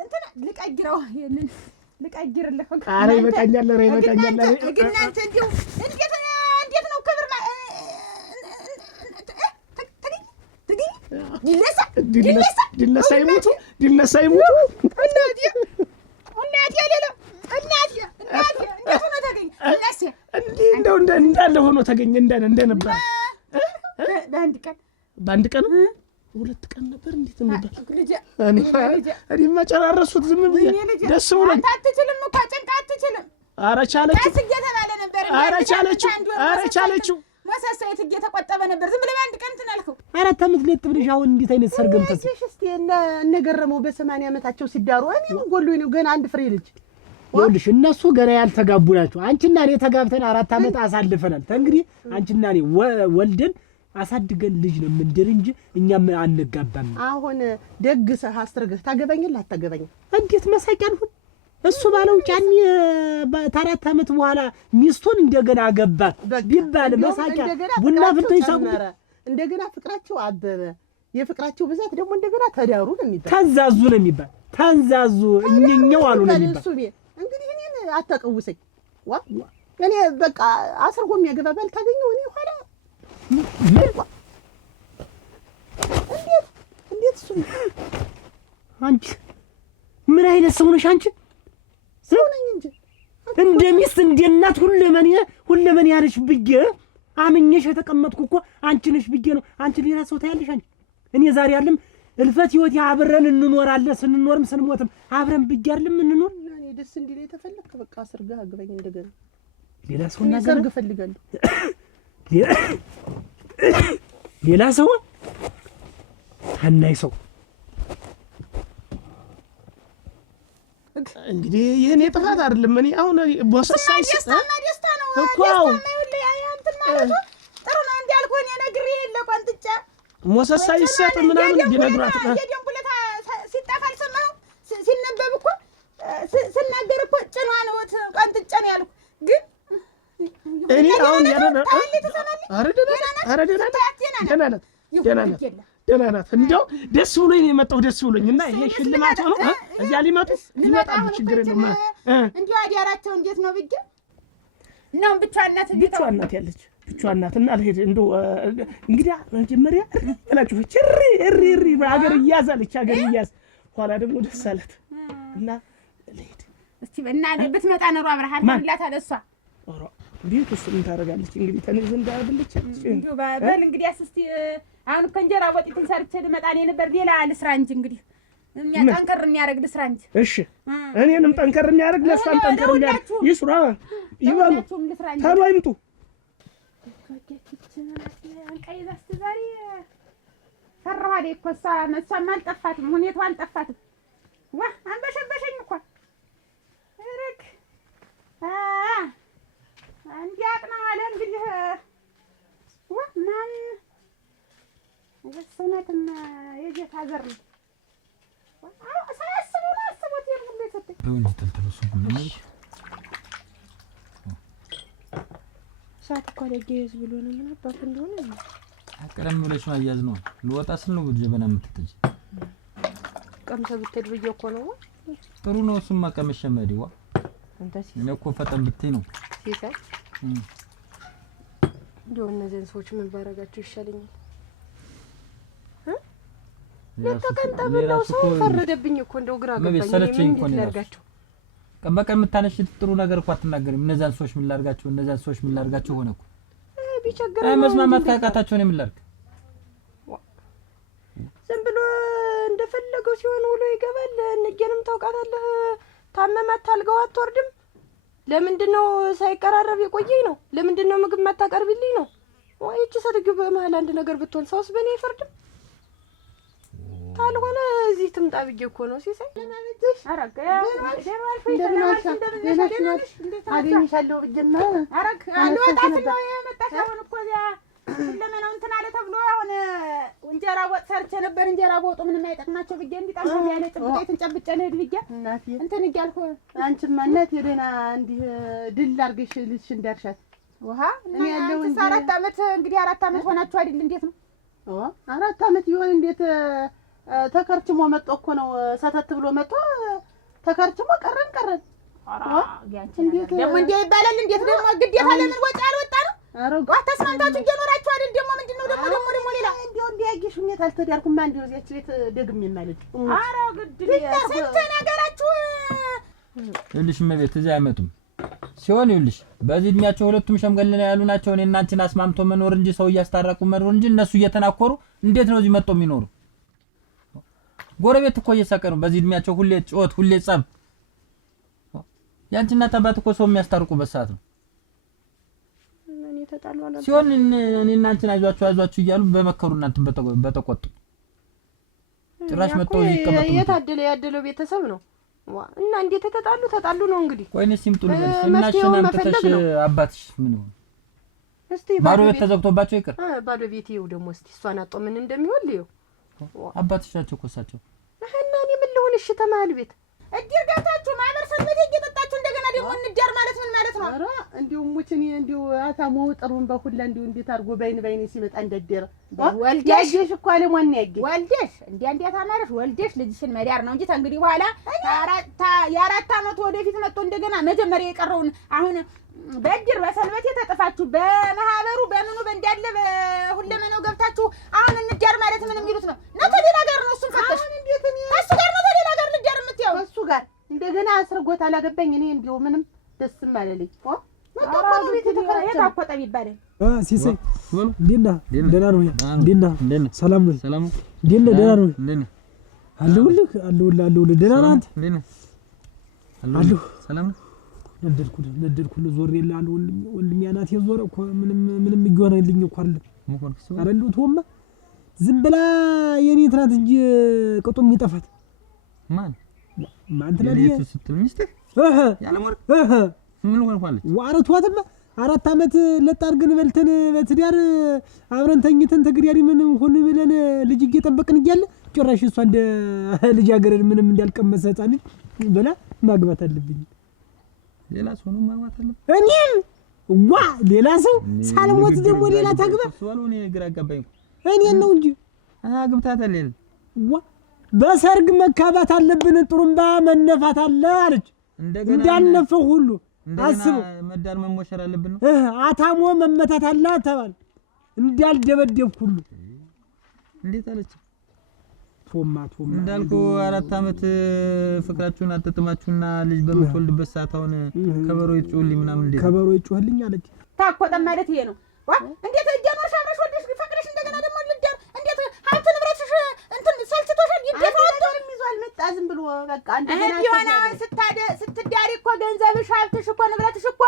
እንትን ልቀይረው ይሄንን ልቀይርልህ። ኧረ ይበቃኛል። ኧረ ይበቃኛል። ግን እናንተ እንዲሁ እንዴት ነው ክብር ድለሳ ይሙቱ እናቴ ሌላ እንዴት ሆኖ ተገኘ? እንዲህ እንደው እንዳለ ሆኖ ተገኘ እንደነበር በአንድ ቀን 2 ቀን ነበር። እንዴት ነበር? እኔማ ጨራረሱት ዝም ብዬ ደስ ብሎኝ። አትችልም እኮ ጭንቅ አትችልም። ኧረ ቻለችው። እየተባለ ነበር። ኧረ ቻለችው። መሳሳየት እየተቆጠበ ነበር። ዝም ብለህ በአንድ ቀን እንትን አልከው። 4 ዓመት ለጥ ብለሽ አሁን እንዴት አይነት ሰርግም ተስ እስቲ እነገረመው በ80 ዓመታቸው ሲዳሩ እኔ ምን ጎሎኝ ነው? ገና አንድ ፍሬ ልጅ ይኸውልሽ፣ እነሱ ገና ያልተጋቡ ናቸው። አንቺና እኔ ተጋብተን 4 ዓመት አሳልፈናል። እንግዲህ አንቺና እኔ ወልደን አሳድገን ልጅ ነው ምንድር እንጂ እኛም አንጋባም። አሁን ደግሰህ አስትርገህ ታገባኝልህ አታገባኝም? እንዴት መሳቂያ ነው እሱ ባለው ጫኒ በ4 ዓመት በኋላ ሚስቱን እንደገና አገባት ቢባል መሳቂያ ቡና ፍልቶ ይሳቁ። እንደገና ፍቅራቸው አበበ። የፍቅራቸው ብዛት ደግሞ እንደገና ተዳሩ ነው የሚባል። ተንዛዙ ነው የሚባል። ተንዛዙ እኛኛው አሉ ነው የሚባል። እንግዲህ እኔን አታቀውሰኝ። እኔ በቃ አስርጎ የሚያገባ ባል ታገኘው እኔ ኋላ እንዴት እሱ አንቺ ምን አይነት ሰው ነሽ አንቺ? ሰው ነኝ እንጂ እንደ ሚስት እንደ እናት ሁለመን ያለሽ ብዬ አምኜሽ የተቀመጥኩ እኮ አንቺ ነሽ ብዬ ነው። አንቺ ሌላ ሰው ታያለሽ አንቺ። እኔ ዛሬ ያለም እልፈት ህይወት አብረን እንኖራለን፣ ስንኖርም ስንሞትም አብረን ብዬ አይደለም እንኖር። እኔ ደስ እንዲል የተፈለክ በቃ አስርገህ አግበኝ። እንደገና ሌላ ሰው እና ሰርግ እፈልጋለሁ። ሌላ ሰው ታናይ ሰው እንግዲህ ይሄን የጥፋት አይደለም። እኔ አሁን ቦሰሳይ ደስታ ነው እኮ እንትን ማለት ጥሩ ነው እንዲያልኩህ እኔ ነግሬህ የለ ቆንጥጫ ሞሰሳይ ይሰጥ ምናምን ቢነግሯት የደንቡለታ ሲጠፋ አልሰማኸው? ሲነበብ እኮ ስናገር እኮ ጭኗ ነው ቆንጥጫ ነው ያልኩህ። ግን እኔ አሁን ደህና ናት። እንደው ደስ ብሎኝ ነው የመጣሁ። ደስ ብሎኝ እና ይሄ ሽልማት ነው። እዚያ ሊመጣሉ ችግር የለም። እንዲሁ አዲያራቸው እንዴት ነው ብዬ ነው ብቻዋን ናት ያለች ብቻዋን ናት። እና ልሄድ እንደው እንግዲህ መጀመሪያ እላችሁ እሪ ሀገር እያዛለች ሀገር እያዝ ኋላ ደግሞ ደስ አላት እና ልሄድ እስቲ እና ብትመጣ ኖሮ አብረሃል ማንላት አለሷ ቤት ውስጥ ምን ታደርጋለች እንግዲህ ተነዝ እንዳብልች እንዴ በል እንግዲህ እስቲ አሁን ከእንጀራ ወጥተን ሰርቼ ልመጣ ነበር። ሌላ ልስራ እንጂ እንግዲህ ጠንከር የሚያደርግ ልስራ እንጂ። እሺ እኔንም ጠንከር የሚያደርግ ለሷም ጠንከር የሚያደርግ ይስራ ይበሉ። ታሉ አይምጡ አንቀይዛስ ዛሬ ፈራኋት እኮ እሷም አልጠፋትም፣ ሁኔታው አልጠፋትም። ዋ አንበሸበሸኝ እኮ እረክ እንዲያቅ ነው አለ እንግዲህ ማን የሰውነትም የጌታ ዘር ነው። ሳያስበው ነው አስቦት የሙሉ የሰጠኝ ሰዓት እኮ ለጌዝ ብሎ ነው። ምን አባቱ እንደሆነ ቀደም ብለሽ ማያዝ ነው። ልወጣ ስል ነው ጀበና የምትጠጪ። ቀምሰህ ብትሄድ ብዬሽ እኮ ነው። ጥሩ ነው እሱማ ቀምሼ መሄድ። እኔ እኮ ፈጠን ብትይ ነው ሲሳይ። እንደው እነዚህን ሰዎች ምን ባረጋቸው ይሻለኛል? ለተቀንጠብለው ሰው ፈረደብኝ እኮ እንደው ግራ ገባኝ። ሰለቸኝ እኮ ነው ያርጋቸው። ቀን የምታነሽ ጥሩ ነገር እኮ አትናገሪም። እነዛን ሰዎች ምን ላርጋቸው? እነዛን ሰዎች ምን ላርጋቸው ሆነ እኮ ቢቸግረው መስማማት ካቃታቸው ነው ምን ላርግ? ዝም ብሎ እንደፈለገው ሲሆን ውሎ ይገባል። እንጀንም ታውቃታለህ፣ ታመማት አልጋው አትወርድም። ለምንድነው ሳይቀራረብ የቆየኝ ነው? ለምንድነው ምግብ ማታቀርብልኝ ነው? ወይ እቺ ሴትዮ በመሀል አንድ ነገር ብትሆን ሰውስ በእኔ አይፈርድም? ታልሆነ እዚህ ትምጣ ብዬ እኮ ነው ሲሳይ። አረግ አገኝሻለሁ ብዬማ አረግ አልወጣት ነው የመጣሽ። አሁን እኮ እዚያ ለመናው እንትን አለ ተብሎ አሁን እንጀራ ወጥ ሰርቼ ነበር። እንጀራ ወጡ ምንም አይጠቅማቸው ብዬ እንዲጣም ያለ ጥብቄትን ጨብጬ ልሄድ ብዬ እናቴ እንትን እያልኩ አንቺማ እናቴ ደህና እንዲህ ድል አድርገሽ ልጅሽ እንዳርሻት ውሃ እኔ ያለው 4 ዓመት እንግዲህ 4 ዓመት ሆናችሁ አይደል? እንዴት ነው 4 ዓመት ይሆን? እንዴት ተከርችሞ መጥቶ እኮ ነው ሰተት ብሎ መጥቶ ተከርችሞ ቀረን። እንዴት ደግሞ እንዴ ይባላል? እንዴት ደግሞ ግዴታ ለምን ወጪ አልወጣ ነው? አረጋ ተስማምታችሁ እየኖራችሁ አይደል? ደግሞ ምንድነው ደግሞ ሌላ እንዴው እንዲያጊሽ ሁኔታ አልተዳርኩም። አንዴው እዚያች ቤት ደግሜ ማለት ኧረ ግድ ስንት ነገራችሁ። ይኸውልሽ እመቤት እዚህ አይመጡም ሲሆን ይኸውልሽ በዚህ እድሜያቸው ሁለቱም ሸምገል ያሉ ናቸው። እኔና አንቺን አስማምቶ መኖር እንጂ ሰው እያስታረቁ መኖር እንጂ እነሱ እየተናኮሩ እንዴት ነው እዚህ መጥተው የሚኖሩ? ጎረቤት እኮ እየሳቀ ነው በዚህ እድሜያቸው። ሁሌ ጮት፣ ሁሌ ጸብ። ያንቺና አባት እኮ ሰው የሚያስታርቁበት ሰዓት ነው ሲሆን እኔና አንቺን አይዟችሁ እያሉ በመከሩና እንትን በተቆጡ ጭራሽ መጥተው ይቀመጡ። የታደለ ያደለው ቤተሰብ ነው እና እንዴት ተጣሉ ነው እንግዲህ። ቆይ ነሽ ሲምጡ ነው እናሽናም ተተሽ አባትሽ ምን ነው እስቲ ባዶ ቤት ተዘግቶባቸው ይቀር ባዶ ቤት ይው ደግሞ እስቲ እሷን አጦ ምን እንደሚሆን ልዩ አባትሽ ናቸው እኮ እሳቸው እና እኔ ምን ልሆን? እሺ ተማል ቤት እድር ገብታችሁ ማህበር ሰልበት እየጠጣችሁ እንደገና ደግሞ እንዳር ማለት ምን ማለት ነው? ኧረ እንዲው ሙችኒ እንዲው አታሞው ጥሩን በሁላ እንዲው እንዴት አድርጎ ባይኔ ሲመጣ እንደደረ ወልደሽ እኮ አለሟን ያገኝ ወልደሽ እንዴት አማረሽ ወልደሽ ልጅሽን መዳር ነው እንጂ እንግዲህ በኋላ የ4 ዓመት ወደፊት መጥቶ እንደገና መጀመሪያ የቀረውን አሁን በእድር በሰልበት የተጠፋችሁ በማህበሩ በምኑ በእንዳለ በሁለመናው ገብታችሁ አሁን እንዳር ማለት ምን የሚሉት ነው? ነው ተሌላ ጋር ነው እሱን ፈተሽ እሱ ጋር ነው ተሌላ ጋር ልዳር የምትያው እሱ ጋር እንደገና አስርጎት አላገባኝ። እኔ እንዲው ምንም ደስም አላለኝ። መጣቆሉ ቤት የታቆጠ ይባላል። ሲሳይ ዲና ደህና ነው? ዲና ሰላም ነው? ዲና ደህና ነው? አለሁልህ ደህና ነህ አንተ? አለሁ ሰላም ነው? ነደድኩልህ ዞር ይላል ወንድሜ አናቴ ዞረ እኮ ምንም ይጎናልኝ እኮ አይደል? ኧረ እንደው ተወማ ዝም ብላ የኔ ትናንት እንጂ ቅጡም ይጠፋት ማን ትላለህ ስትል ሚስትህ ያለሞር ምን ሆነኳለች? ዋረቷትማ 4 ዓመት ለጣርግን በልተን በትዳር አብረን ተኝተን ተግሪያሪ ምን ሆነ ብለን ልጅ እየጠበቅን እያለ ጭራሽ እሷ እንደ ልጅ አገረድ ምንም እንዳልቀመሰ ህፃን በላ ማግባት አለብኝ። ሌላ ሰው ነው ማግባት አለብኝ እኔም ሌላ ሰው ሳልሞት ደግሞ ሌላ ታግባ ሰው ነው ግራ አጋባኝ። እኔ ነው እንጂ አግብታታል የለ በሰርግ መካባት አለብን ጥሩምባ መነፋት አለ አለች። እንዳልነፈው ሁሉ አስቡ መዳር መሞሸር አለብን ነው አታሞ መመታት አለ ተባለ። እንዳልደበደብኩ ሁሉ እንዴት አለች? ቶማ እንዳልኩ 4 ዓመት ፍቅራችሁን አጥጥማችሁና ልጅ በምትወልድበት ሰዓት አሁን ከበሮ ይጮህልኝ ምናምን እንዴት ከበሮ ይጮህልኝ አለች። ታቆጠ ማለት ይሄ ነው። እንዴት እጀኖር ሻብረሽ ወደሽ ፈቅረሽ እንደገና ደግሞ ልደር እንዴት ሀብት ንብረትሽ እንትን ሰልችቶሻል? ይደፋውም ይዟል መጣ ዝም ብሎ በቃ እንደገና ቢሆን አሁን ስትዳሪ እኮ ገንዘብሽ ሀብትሽ እኮ ንብረትሽ እኮ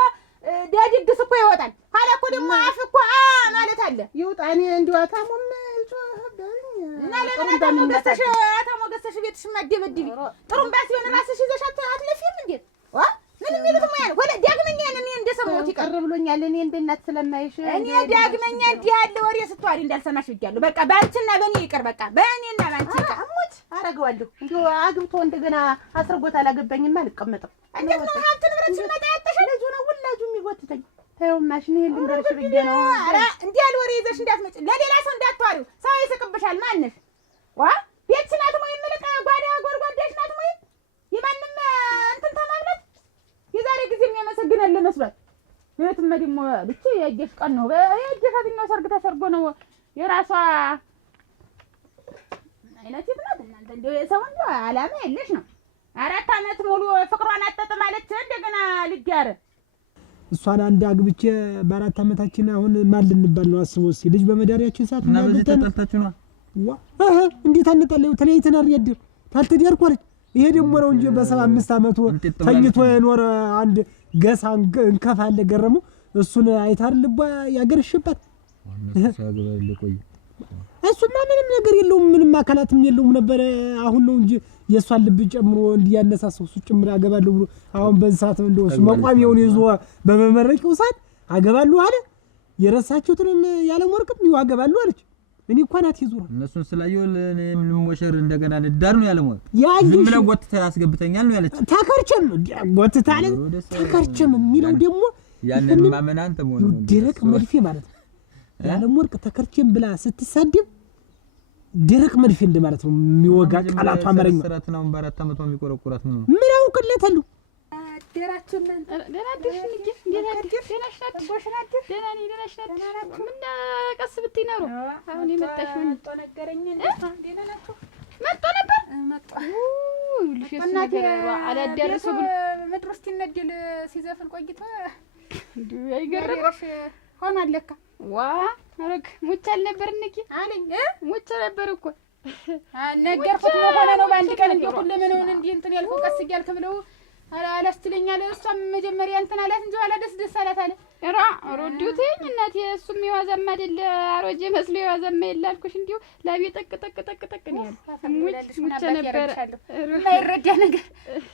ደግስ እኮ ይወጣል። ኋላ እኮ ደግሞ አፍ እኮ ማለት አለ ይውጣ። እኔ እንዲው አታሞም ጮህብኝ እና ለምን አታሞ ገሰሽ ቤትሽ ማደበድቢ ጥሩምባ ሲሆን ራስሽ ይዘሽ አትለፊም እንዴት ምን የሚሉት ነው ያለው? ወደ ዳግመኛ እኔ እንደሰማሁት ይቀር ብሎኛል። እኔ እንደናት ስለማይሽ እኔ ዳግመኛ እንዲህ ያለ ወሬ ስትዋሪ እንዳልሰማሽ ብያለሁ። በቃ ባንቺና በእኔ ይቀር። በቃ በእኔና ባንቺ ይቀር። አሞት አረጋዋለሁ። እንዲሁ አግብቶ እንደገና አስርጎት አላገባኝም አልቀመጥም። እንዴት ነው ሀብት ንብረት ሲመጣ ያተሻል? ልጁ ነው ሁላጁ የሚጎትተኝ። ታየው ማሽን ይሄን ልንገርሽ ብዬ ነው። ኧረ እንዲህ ያለ ወሬ ይዘሽ እንዳትመጪ፣ ለሌላ ሰው እንዳትዋሪው። ሰው ይስቅብሻል። ማነሽ ቤት ናት ወይ ምልቃ ጓዳ ጎርጓዳሽ ናት ወይ የማንም እንትን ተማምለት የዛሬ ጊዜ የሚያመሰግናል ለመስራት ቤትም ደግሞ ብቻ የእጅሽ ቀን ነው። የእጅሻትኛው ሰርግ ተሰርጎ ነው የራሷ አይነት ይብላት። እናንተ እንደው የሰው እንደው አላማ የለሽ ነው። 4 ዓመት ሙሉ ፍቅሯን አጠጥ ማለት እንደገና ልጅ እሷን አንድ አግብቼ በ4 ዓመታችን አሁን ማን ልንባል ነው? አስበው እስኪ ልጅ በመዳሪያችን ሰዓት እና በዚህ ተጣልታችሁ ነው? እንዴት አንጣለው? ተለይተናል። ያድር ታልተዲያርኩ አለች። ይሄ ደግሞ ነው እንጂ በ75 ዓመቱ ተኝቶ የኖረ አንድ ገሳ እንከፋለ ገረመው እሱን አይታር ልባ ያገርሽበት እሱማ ምንም ነገር የለውም፣ ምንም አካላትም የለውም ነበር። አሁን ነው እንጂ የእሷን ልብ ጨምሮ እንዲያነሳሰው እሱ ጭምር አገባለሁ ብሎ አሁን በዚህ ሰዓት እንደው እሱ መቋሚያውን ይዞ በመመረቂው ሰዓት አገባለሁ አለ። የረሳችሁትን ያለም ወርቅም ይው አገባለሁ አለች። እኔ እኮ ናት ይዞራ እነሱን ስላየው ምንም ወሸር እንደገና ንዳር ነው ያለም ወርቅ ዝም ብለው ጎትተህ አስገብተኛል ነው ያለች። ተከርቸም ጎትተህ አለ ተከርቸም የሚለው ደግሞ ያንን ማመን አንተ ሞኝ ነው። ደረቅ መድፌ ማለት ነው ያለም ወርቅ ተከርቸም ብላ ስትሳደብ ደረቅ መድፌ እንደማለት ነው የሚወጋ ቃላቷ አማርኛ ስራትና በአራት ዓመቷ የሚቆረቁራት ነው። ምን አውቅለታለሁ ደራችን ደና ደሽንጂ ደና ደናሽ ናት ጎሽናት ደና ነኝ ደናሽ ናት ምን ቀስ ብትይ ነው አሁን የመጣሽ ምን ተነገረኝ ደና ናቸው መጣ ነበር መጣ ልሽ እናቴ አላደረሰው ምድር ውስጥ ይነደል ሲዘፍን ቆይቶ አይገርምሽ ሆኗል ለካ ዋ አረግ ሙቻል ነበር እንኪ አለኝ ሙቻ ነበር እኮ ነገርኩት ነው ሆነ ነው በአንድ ቀን እንዴ ሁሉም እንዴ እንትን ያልኩ ቀስ እያልክ ብለው አላስትለኛል እሷም መጀመሪያ እንትን አላት እንጂ አላ ደስ አላት አለ ራ ሮዲውቴኝ እናቴ እሱም ይዋዛም አይደለ አሮጄ መስሎ ይዋዛም ይላልኩሽ እንዲው ላቤ ጠቅ ነው ሙቻ ነበር እና ይረዳ ነገር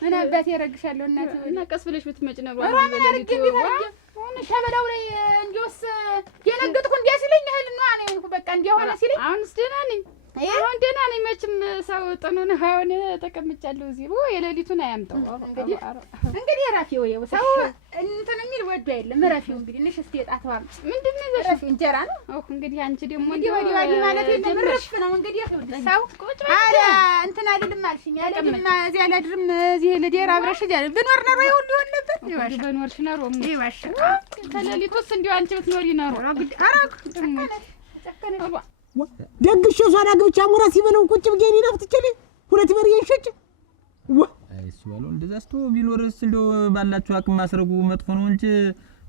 ምን አባቴ ያረግሻለሁ እናቴ እና ቀስ ብለሽ ብትመጭ ነው ሆነ ሸበላው ላይ እንዲውስ የነገጥኩ እንዲያ ሲለኝ እህል ነው አኔ በቃ እንዲያ ሆነ ሲለኝ አሁንስ ደህና ነኝ አሁን ደህና ነኝ መቼም ሰው ጥኑ ነው አሁን ተቀምጫለሁ እዚህ የሌሊቱን አያምጣው እንግዲህ ራፊው ይው ሰው እንትን የሚል ወዶ አይደለም ራፊው እንግዲህ ነሽ እስቲ የጣተዋ ምንድነው ዘሽ እንጀራ ነው እንግዲህ አንቺ ደግሞ እንዲህ ወዲ ማለት የምርፍ ነው እንግዲህ ሰው አለ እንትን አይደለም አልሽኝ አይደለም እዚህ አላድርም እዚህ ለዴራ አብረሽ ይላል ብኖር ነው ይሁን ሊሆን ነበር ይዋሽ በኖርሽ ነው ይዋሽ ተለሊቱስ እንዲው አንቺ ብትኖሪ ነው አራክ ተከነ ደግሽ ሷና ግብቻ ሙራ ሲበለው ቁጭ ብገኝ ናፍጥችል ሁለት በር ይንሽጭ አይሱ ያለው እንደዛስቶ ቢኖርስ እንደው ባላችሁ አቅም ማስረጉ መጥፎ ነው እንጂ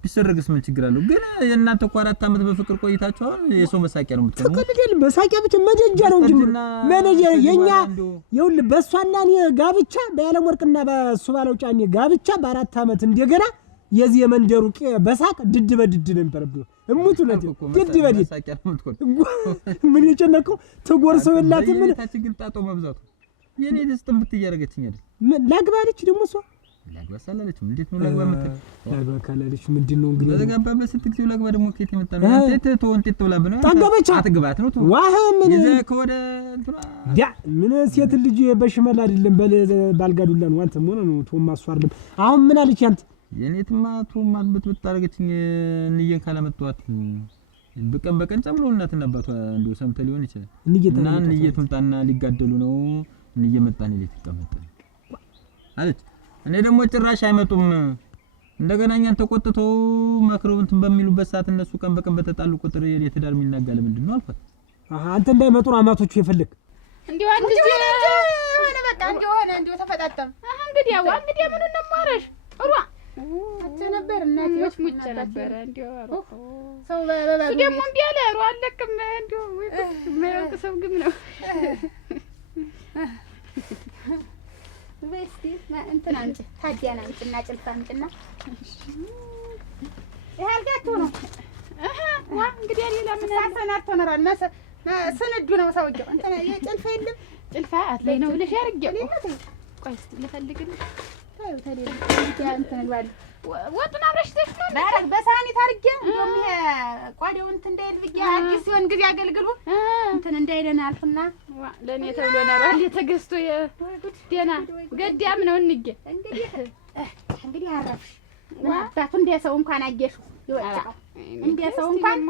ቢሰርግስ ምን ችግር አለው? ግን የእናንተ እኮ 4 ዓመት በፍቅር ቆይታችሁ አሁን የሰው መሳቂያ ነው የምትሆነው። ተከልል መሳቂያ ብቻ መደጃ ነው እንጂ መነጃ የኛ ይሁን በሷና እኔ ጋብቻ በያለም ወርቅና በሱ ባለው ጫኔ ጋብቻ በ4 ዓመት እንደገና የዚህ የመንደሩ በሳቅ ድድ በድድ ነበር እሙቱ ነው ድድ በድድ ምን ይጨነቀው ተጎርሰው የላት ምን ታችግል ጣጦ መብዛቱ የኔ ደስጥም ብትያረገችኝ አይደል ላግባለች ደግሞ እሷ ላግባ ሳላለች እንዴት ነው ላግባ መተ ላግባ ካላለች ምንድነው እንግዲህ በተጋባበ ስትክቲው ላግባ ደግሞ ከየት የመጣ ነው አንተ ተወንጤት ተብላብ ነው ታገበቻ አትግባት ነው ዋህ ምን ይዘ ከወደ እንትና ያ ምን ሴት ልጅ በሽመል አይደለም ባልጋዱላ ነው አንተ ምን ነው ቶማስ አይደለም አሁን ምን አለች አንተ የኔትማ ቶማስ ብትጣረገችኝ እንየን ካላመጣዋት በቀን ጨምሮ እናትና አባቷ እንደው ሰምተ ሊሆን ይችላል እና እንየቱምጣና ሊጋደሉ ነው እንየመጣን ሊተቀመጥ አለች እኔ ደግሞ ጭራሽ አይመጡም እንደገና እኛን ተቆጥተው ማክረው እንትን በሚሉበት ሰዓት እነሱ ቀን በቀን በተጣሉ ቁጥር የትዳር የሚናጋለ ምንድነው አልኳት አንተ እንዳይመጡ አማቶቹ ይፈልግ እንዲው አንድ ሆነ በቃ እንዲው ተፈጣጣም እንግዲህ ያው እንግዲህ ምን ነው ማረሽ ሩዋ አቻ ነበር እናቴዎች ሙጭ ነበር እንዲው ሰው በባባ ደግሞ ቢያለ ሩዋ አለቅም እንዲው ማይወቅ ሰው ግም ነው በስቲ እንትን አንቺ ታዲያን አንቺና ጭልፋ አንቺና ያልጋቱ ነው ዋ እንግዲህ ሌላ ምን አሰናርቶ ነራል ስንዱ ነው ሰውየው እንትን የጭልፋ የለም ጭልፋ አትላይ ነው ልሽ ያርገው ቆይ እስቲ ልፈልግልሽ ታዩ ታዲያ እንትን ባል ወጡን አብረሽ ተሽሎ ባረግ በሳኒት አርጌ እንደውም ይሄ ቋዴው እንትን እንዳይል ብዬ አዲስ ሲሆን ጊዜ አገልግሉ እንትን እንዳይደና አልፍና ለኔ ተብሎ ነራል የተገዝቶ የደና ገዳም ነው እንጌ እንግዲህ አረፍሽ አባቱ እንደ ሰው እንኳን አየሽ ይወጣው እንደ ሰው እንኳን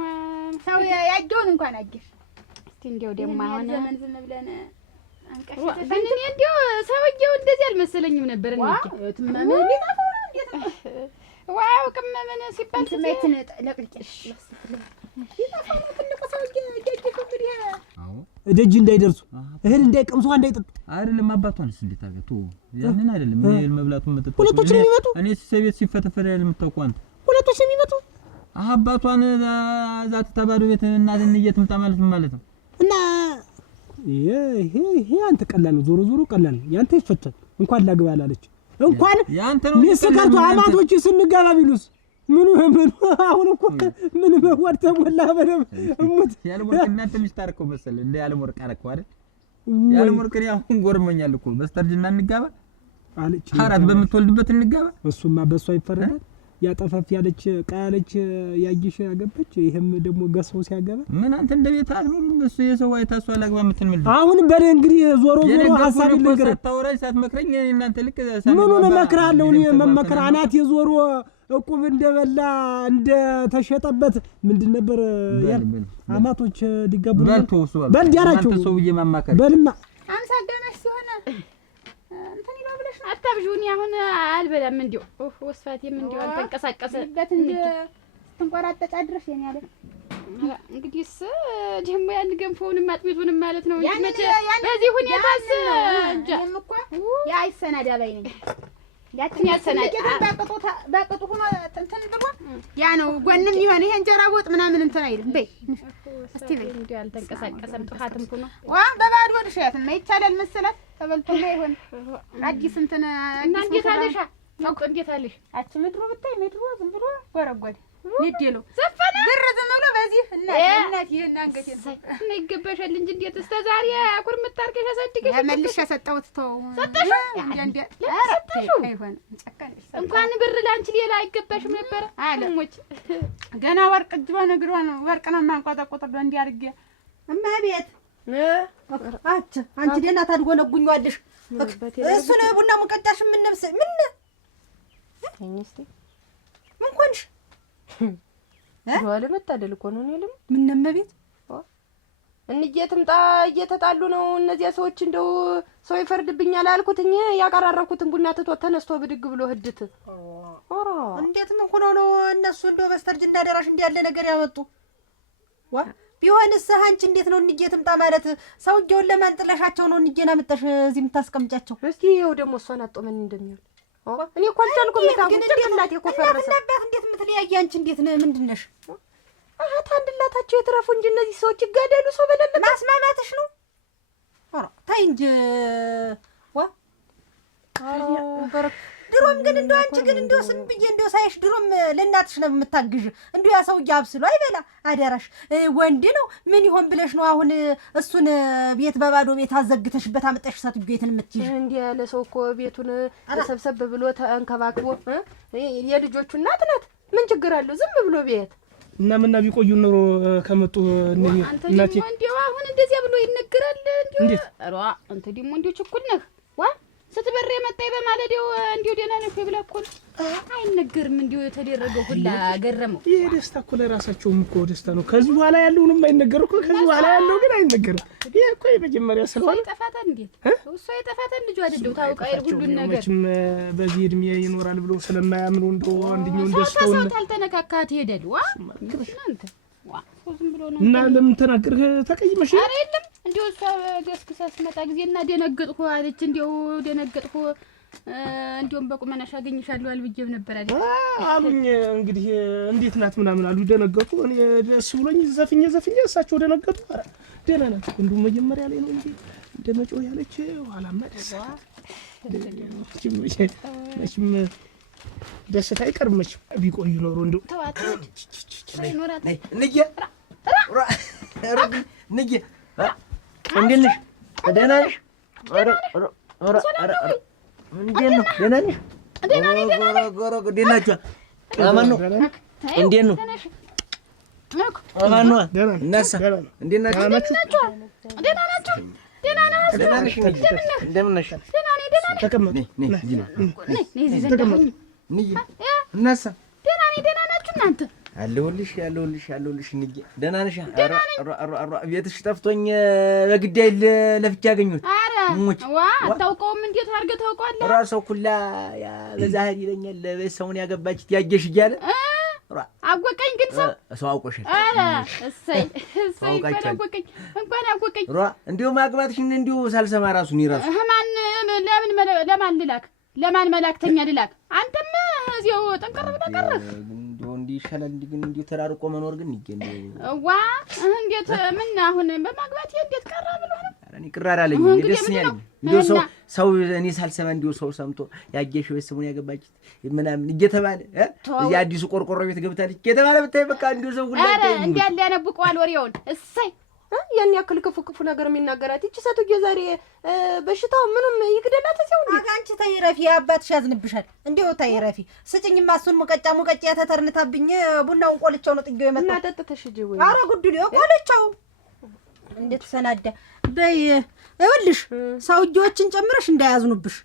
ሰው ያጀውን እንኳን አየሽ እስቲ እንደው ደማ ሆነ ዘመን ዝም ብለን አንቀሽ እንደው ሰውየው እንደዚህ አልመሰለኝም ነበር እንጌ ትማመን ሊጣፈው እንዴት ነው ዋው ከመመነ ሲባል ትመት ለቅልቅሽ ይጣፋው ትልቁ ሰውዬ እየጀፈ እንግዲህ አዎ ደጅ እንዳይደርሱ እህል እንዳይቀምሱ እንዳይጠጡ አይደለም አባቷንስ እንዴት አገቱ ያንን አይደለም እህል መብላቱን መጠጣቱ ሁለቶች ነው የሚመጡ እኔ ሲሰቤት ሲፈተፈረ የምታውቁ አንተ ሁለቶች ነው የሚመጡ አባቷን ዛት ተባዶ ቤት እናትን እየትምጣ ማለት ነው እና ይሄ አንተ ቀላል ነው ዞሮ ቀላል ነው ያንተ ይፈታል እንኳን ላግባ አላለች እንኳን ያንተ ነው ሚስከርቱ አማቶች ስንጋባ ቢሉስ ምን አሁን እኮ ምን ወር ተሞላ በደም እሙት ያለሞርቅ እናንተ ምሽታርከው መሰለ እንደ ያለሞርቅ አረከው አይደል? ያለሞርቅ ነው አሁን ጎርመኛል እኮ በስተርጅና እንጋባ አለች። አራት በምትወልድበት እንጋባ። እሱማ በሷ ይፈረዳል። ያጠፋፍ ያለች ቃለች ያጊሽ ያገበች ይሄም ደግሞ ገሰው ሲያገባ ምን አንተ እንደ ቤት አትኖርም? እሱ የሰው አይታሱ አላግባ ምትል አሁን በለ እንግዲህ ዞሮ ሐሳብ ልንገር ሳታወራኝ ሳትመክረኝ እናንተ ልክ ምን ሆነ መክራለሁ እኔ መመከር አናት የዞሮ እቁብ እንደበላ እንደ ተሸጠበት ምንድን ነበር አማቶች ሊጋቡ በል ያራቸው አንተ ሰው በየማማከር በልማ አንሳ ገመሽ ሲሆነ እንትን ይለው ብለሽ ነው አታብዡኝ። አሁን አልበላም እንዴው ወስፋቴም እንዴው አልተንቀሳቀሰበት እንደ ትንቆራጠጫ ድረስ የኔ ያለ እንግዲህስ ደግሞ ያን ገንፎውንም አጥሚቱንም ማለት ነው እንጂ መቼ በዚህ ሁኔታስ እንጃም እኮ ያ አይሰናዳ ባይ ነኝ። ያችን ያሰናዳ ባቀጡ ሆኖ እንትን ብሎ ያ ነው ጎንም ይሆን ይሄ እንጀራ ወጥ ምናምን እንትን አይልም። በይ እስቲ በይ እንዴው አልተንቀሳቀሰም ጥፋትም ሆኖ በባዶ ድሻት ነው ይቻላል መሰላት ተበልቶ ነው ይሆን አዲስ እንትን እንዴት አለሽ ነው እንዴት አለሽ አቺ ምድሩ ብታይ ምድሩ ዝም ብሎ ወረጓድ ይደሉ ዘፈነ ብር ዝም ብሎ በዚህ እናት ይሄን አንገቴ ነው ይገባሻል እንጂ እንዴት እስከ ዛሬ አኩር ምታርገሽ አሳድገሽ መልሽ ያሰጣውት ተው ሰጠሽ እንዴ አይሆን ጨካለሽ እንኳን ብር ላንቺ ሌላ አይገባሽም ነበር አለሞች ገና ወርቅ እጅባ ነግሯን ወርቅ ነው ማንቆጣቆጥ እንዴ አርገ እማቤት አንቺ ደህና ታድጎለጉኛለሽ። እሱ ነው ቡና ሙቀጫሽ ምን ነብስ ምን ተኝስቲ ምን ኮንሽ ወለ መታደል እኮ ነው እኔ ምን ነመቤት እንየትምጣ እየተጣሉ ነው እነዚያ ሰዎች እንደው ሰው ይፈርድብኛል አልኩትኝ ያቀራረኩትን ቡና ትቶ ተነስቶ ብድግ ብሎ ህድት ኦሮ እንዴት ምን ሆኖ ነው እነሱ እንደው በስተርጅና ደራሽ እንዲያለ ነገር ያመጡ ዋ ቢሆንስ አንቺ እንዴት ነው እንየትምጣ ማለት ሰውዬውን ለማንጥለሻቸው ነው እንየና መጣሽ እዚህ የምታስቀምጫቸው? እስቲ ይኸው ደግሞ እሷን አጥቶ ምን እንደሚሆን እኔ እኮ አልቻልኩም። ታውቁት እኮ ፈረሰ እንዴት ምትለያየ አንቺ እንዴት ነው ምንድነሽ? አሃ ታንድላታቸው የተረፉ እንጂ እነዚህ ሰዎች ይጋደሉ ሰው በለለ ማስማማትሽ ነው። ኧረ ታይ እንጂ ዋ ድሮም ግን እንደው አንቺ ግን እንደው ስም ብዬ እንደው ሳይሽ ድሮም ለእናትሽ ነው የምታግዥ። እንደው ያ ሰውዬ አብስሎ አይበላ አደራሽ ወንድ ነው ምን ይሆን ብለሽ ነው አሁን እሱን ቤት በባዶ ቤት አዘግተሽበት አመጣሽ ሰት ቤትን የምትይዥ? እንዲህ ያለ ሰው እኮ ቤቱን ተሰብሰብ ብሎ ተንከባክቦ የልጆቹ እናት ናት። ምን ችግር አለው ዝም ብሎ ቤት እና ምን ቢቆዩ ኖሮ ከመጡ እናቴ እንደው አሁን እንደዚያ ብሎ ይነገራል። እንደው ኧረ አንተ ደግሞ እንደው ችኩል ነህ ዋ ስትበር የመጣይ በማለዴው እንዲው ደህና ነሽ ብላ እኮ አይነገርም። እንዲው የተደረገው ሁላ ገረመው። ይሄ ደስታ እኮ ለራሳቸውም እኮ ደስታ ነው። ከዚህ በኋላ ያለውንም አይነገር እኮ ከዚህ በኋላ ያለው ግን አይነገርም። ይሄ እኮ የመጀመሪያ ስለሆነ ይጠፋታል። እንዴት እሷ ይጠፋታል ልጅ አይደለም ታውቃ ሁሉን ነገር መቼም በዚህ እድሜ ይኖራል ብሎ ስለማያምኑ እንደው አንደኛው እንደስተው ነው ታልተነካካት ይሄዳል ዋ እናንተ ዋ ዝም ብሎ ነው እና ለምን ተናገርህ ተቀይመሽ? ኧረ የለም እንዲው እሷ ገስክሳ ስመጣ ጊዜና ደነገጥኩ አለች። እንዲው ደነገጥኩ እንዲውም በቁመናሽ አገኝሻለሁ አልብዬም ነበር አለች አሉኝ። እንግዲህ እንዴት ናት ምናምን አሉ ደነገጡ። እኔ ደስ ብሎኝ ዘፍኜ እሳቸው ደነገጡ። ኧረ ደህና ናት እንደው መጀመሪያ ላይ ነው እንጂ እንደመጮህ ያለች ኋላማ ደስ መቼም ደስታ አይቀርም መቼም ቢቆይ ኖሮ እንደው ተዋት ይኖራት ንጌ ንጌ እንዴት ነሽ? ደህና ነሽ? ኧረ እንዴት ነው? ደህና ነሽ? እንዴት ናችሁ? አማን ነው? እንዴት ነው? አማን ነው? እናሳ እንዴት ናችሁ? ደህና ናችሁ? ደህና ነሽ? እንደምን ነሽ? ደህና ነኝ። ደህና ነኝ። ተቀመጡ። ተቀመጡ። እናሳ ደህና ነኝ። ደህና ናችሁ እናንተ? አለሁልሽ ንጌ ደህና ነሽ? ቤትሽ ጠፍቶኝ በግድ አይደል ለፍቼ ያገኘሁት። ኧረ ዋ አታውቀውም? እንዴት አድርገህ ታውቀዋለህ? ራሱ ኩላ በዛህር ይለኛል በሰውን ያገባችት ያጀሽ እያለ አወቀኝ። ግን ሰው አውቆሻል። ኧረ እሰይ እንኳን አወቀኝ። እንዲሁ ማግባትሽን እንዲሁ ሳልሰማ ራሱ እኔ ራሱ ማን ለማን ልላክ? ለማን መላክተኛ ልላክ? አንተም እዚያው ጠንቀር ብለህ ቀረህ። እንዲህ ይሻላል። ግን እንዲሁ ተራርቆ መኖር ግን ይገኝ ዋ እንዴት ምን አሁን በማግባት እንዴት ቀረ ብሎ ነው? ኧረ እኔ ቅር አላለኝ። ደስ ያለኝ እንደው ሰው እኔ ሳልሰማ እንዲሁ ሰው ሰምቶ ያጌሽ ወይ ስሙን ያገባችት ምናምን እየተባለ እዚህ አዲሱ ቆርቆሮ ቤት ገብታለች እየተባለ ብታይ በቃ እንዲሁ ሰው ሁሉ እንዴ ያለ ያነብቀዋል ወሬውን እሰይ ያን ያክል ክፉ ነገር የሚናገራት እቺ ሰውዬ ዛሬ በሽታው ምንም ይግደላት ሲው እንዴ አንቺ ተይረፊ አባትሽ ያዝንብሻል እንዴው ተይረፊ ስጭኝማ እሱን ሙቀጫ ያተተርንታብኝ ቡናውን ቆልቻው ነው ጥጌው የመጣው እና ጠጥተሽ ሂጂ ወይ አረ ጉድሉ ቆልቻው እንዴት ሰናዳ በይ ይኸውልሽ ሰውጆችን ጨምረሽ እንዳያዝኑብሽ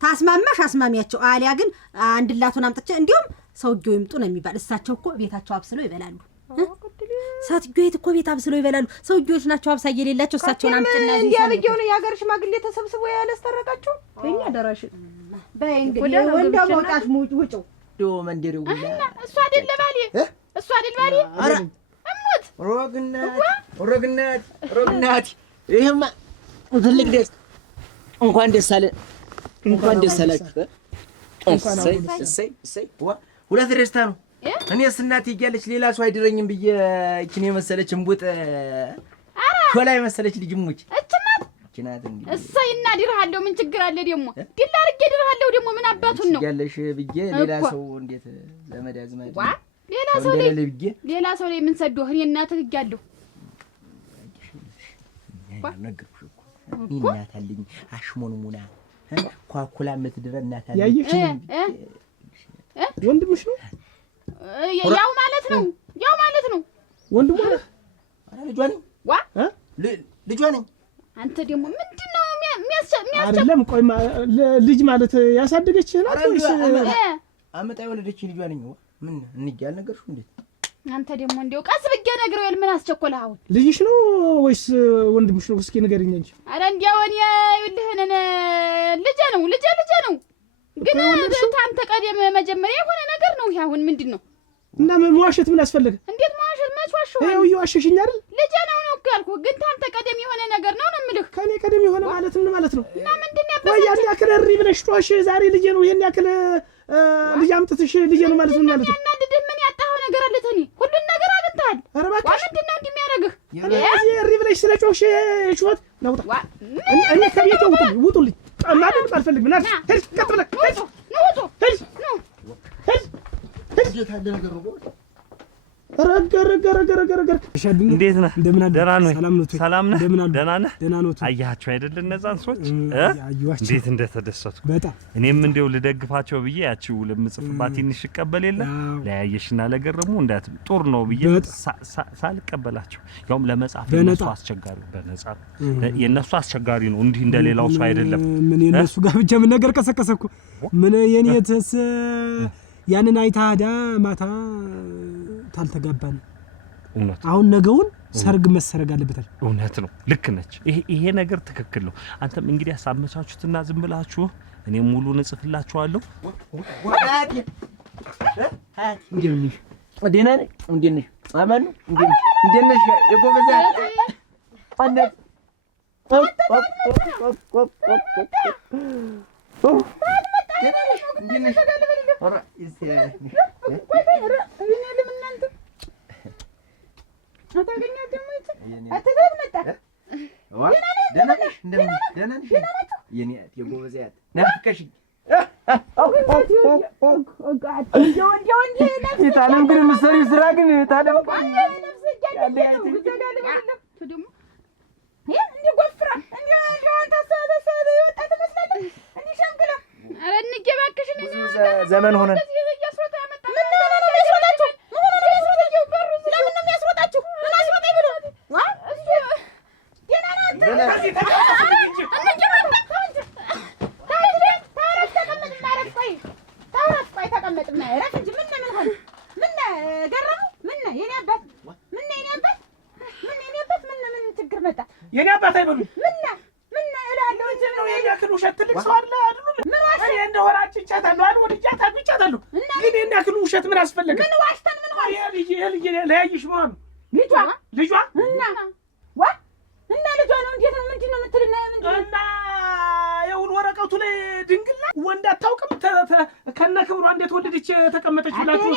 ታስማማሽ አስማሚያቸው አሊያ ግን አንድ ላቱን አምጥቼ እንዲሁም ሰውጆ ይምጡ ነው የሚባል እሳቸው እኮ ቤታቸው አብስለው ይበላሉ ሰውጆት እኮ ቤት አብስለው ይበላሉ ሰውጆች ናቸው አብሳ የሌላቸው እሳቸውን አምጭና እዚህ ያብየው ነው ያገር ሽማግሌ ተሰብስቦ ያለስተረቃቸው በእኛ ደራሽ በይ እንግዲህ ወንዳው መውጣት ውጭ ዶ መንደሬው እሱ አይደል ባሌ እሱ አይደል ባሌ አረ እሞት ሮግናት ይሄማ ትልቅ ደስ እንኳን ደስ አለ እንኳን ደስ አላችሁ እሰይ ሁለት ደስታ ነው እኔስ እናቴ እያለች ሌላ ሰው አይድረኝም ብዬ እቺን የመሰለች እምቡጥ ሾላ የመሰለች ልጅ ሙች እችናት እንዴ እሰይ እና ድርሃለሁ ምን ችግር አለ ደግሞ ዲላ አድርጌ ድርሃለሁ ደግሞ ምን አባቱን ነው ያለሽ ብዬ ሌላ ሰው እንዴት ዘመድ አዝማድ ሌላ ሰው ላይ ምን ሰዶህ እኔ እናትህ እያለሁ ነገርኩሽ እኮ እናት አለኝ አሽሞንሙና ኳኩላ የምትድረ እናት አለኝ ያየሽ ወንድምሽ ነው ያው ማለት ነው ወንድሙ ነው አረ ልጇ ነኝ አንተ ደግሞ ምንድነው አይደለም ቆይ ልጅ ማለት ያሳደገች ናት ወይስ አመጣ የወለደች ልጇ ነኝ ምን እንግዲህ አልነገርሽው እንዴ አንተ ደግሞ እንደው ቀስ ብዬ ነግረው ምን አስቸኮለህ አሁን ልጅሽ ነው ወይስ ወንድምሽ ነው እስኪ ንገሪኝ እንጂ አረ እንዲያው እኔ ይልህን ልጄ ነው ግን አንተ ቀደም መጀመሪያ የሆነ ነገር ነው ይሄ አሁን ምንድነው እና መዋሸት ምን አስፈልገ እንዴት መዋሸት መዋሸው ይኸው እየዋሸሽኝ አይደል ልጄ ነው እኮ ያልኩህ ግን አንተ ቀደም የሆነ ነገር ነው የምልህ ከኔ ቀደም የሆነ ማለት ምን ማለት ነው እና ምንድነው ያበሰ ወይ ያን ያክል እሪ ብለሽ ጧሽ ዛሬ ልጄ ነው ይሄን ያክል ልጅ አምጥተሽ ልጄ ነው ማለት ምን ማለት ነው ያናድድህ ምን ያጣኸው ነገር አለ ተኒ ሁሉን ነገር አግኝተሃል ኧረ እባክሽ ምንድነው እንደሚያደርግህ እኔ እሪ ብለሽ ስለ ጮሽ ጮት ነው እኔ ከቤት ውጡልኝ ማንም አልፈልግም ና ሄድ ቀጥ ብለህ ሄድ ጌታ ነገር ነው ረገረገረገረገረ እንዴት ነህ? እንደምን አለ? ደህና ነህ? ሰላም ነህ? ደህና ነህ? ደህና ነው። አያቸው አይደል እነዛን ሰዎች አያቸው እንዴት እንደተደሰቱ በጣም እኔም እንደው ልደግፋቸው ብዬ ያቺው ለምጽፍባት ትንሽ ይቀበል የለ ለያየሽና ለገረሙ እንዳት ጦር ነው ብዬ ሳልቀበላቸው ያውም ለመጻፍ የነሱ አስቸጋሪ በነጻ የነሱ አስቸጋሪ ነው እንዲህ እንደሌላው ሰው አይደለም ምን የነሱ ጋር ብቻ ምን ነገር ቀሰቀሰኩ ምን የኔተስ ያንን አይታዳ ማታ ታልተጋባን እውነት አሁን ነገውን ሰርግ መሰረግ አለበት እውነት ነው ልክ ነች ይሄ ነገር ትክክል ነው አንተም እንግዲህ አሳመቻችሁትና ዝም ብላችሁ እኔ ሙሉ እንጽፍላችኋለሁ ወዳት እንደምንሽ ደህና ነኝ እንደነሽ አማን እንደነሽ የጎበዛ አንተ እንደነሽ ኧረ ይስያል ዘመን ሆነ የኔ አባት አይበሉ ምን እላለሁ እንጂ ነው የያክሉ ሸትልክ ሰው አለ አይደሉ ምን ዋሽ እንደሆናች ይጫታሉ አይደል ወዲያታ ይጫታሉ ግን የያክሉ ውሸት ምን አስፈልገ ምን ዋሽተን ምን ሆነ ልጅ ለያይሽ ማን ልጇ እና ልጇ ነው እንዴት ነው ምንድነው የምትልና እና የውል ወረቀቱ ላይ ድንግልና ወንድ አታውቅም ከነ ክብሯ እንዴት ወለደች ተቀመጠች ብላችሁ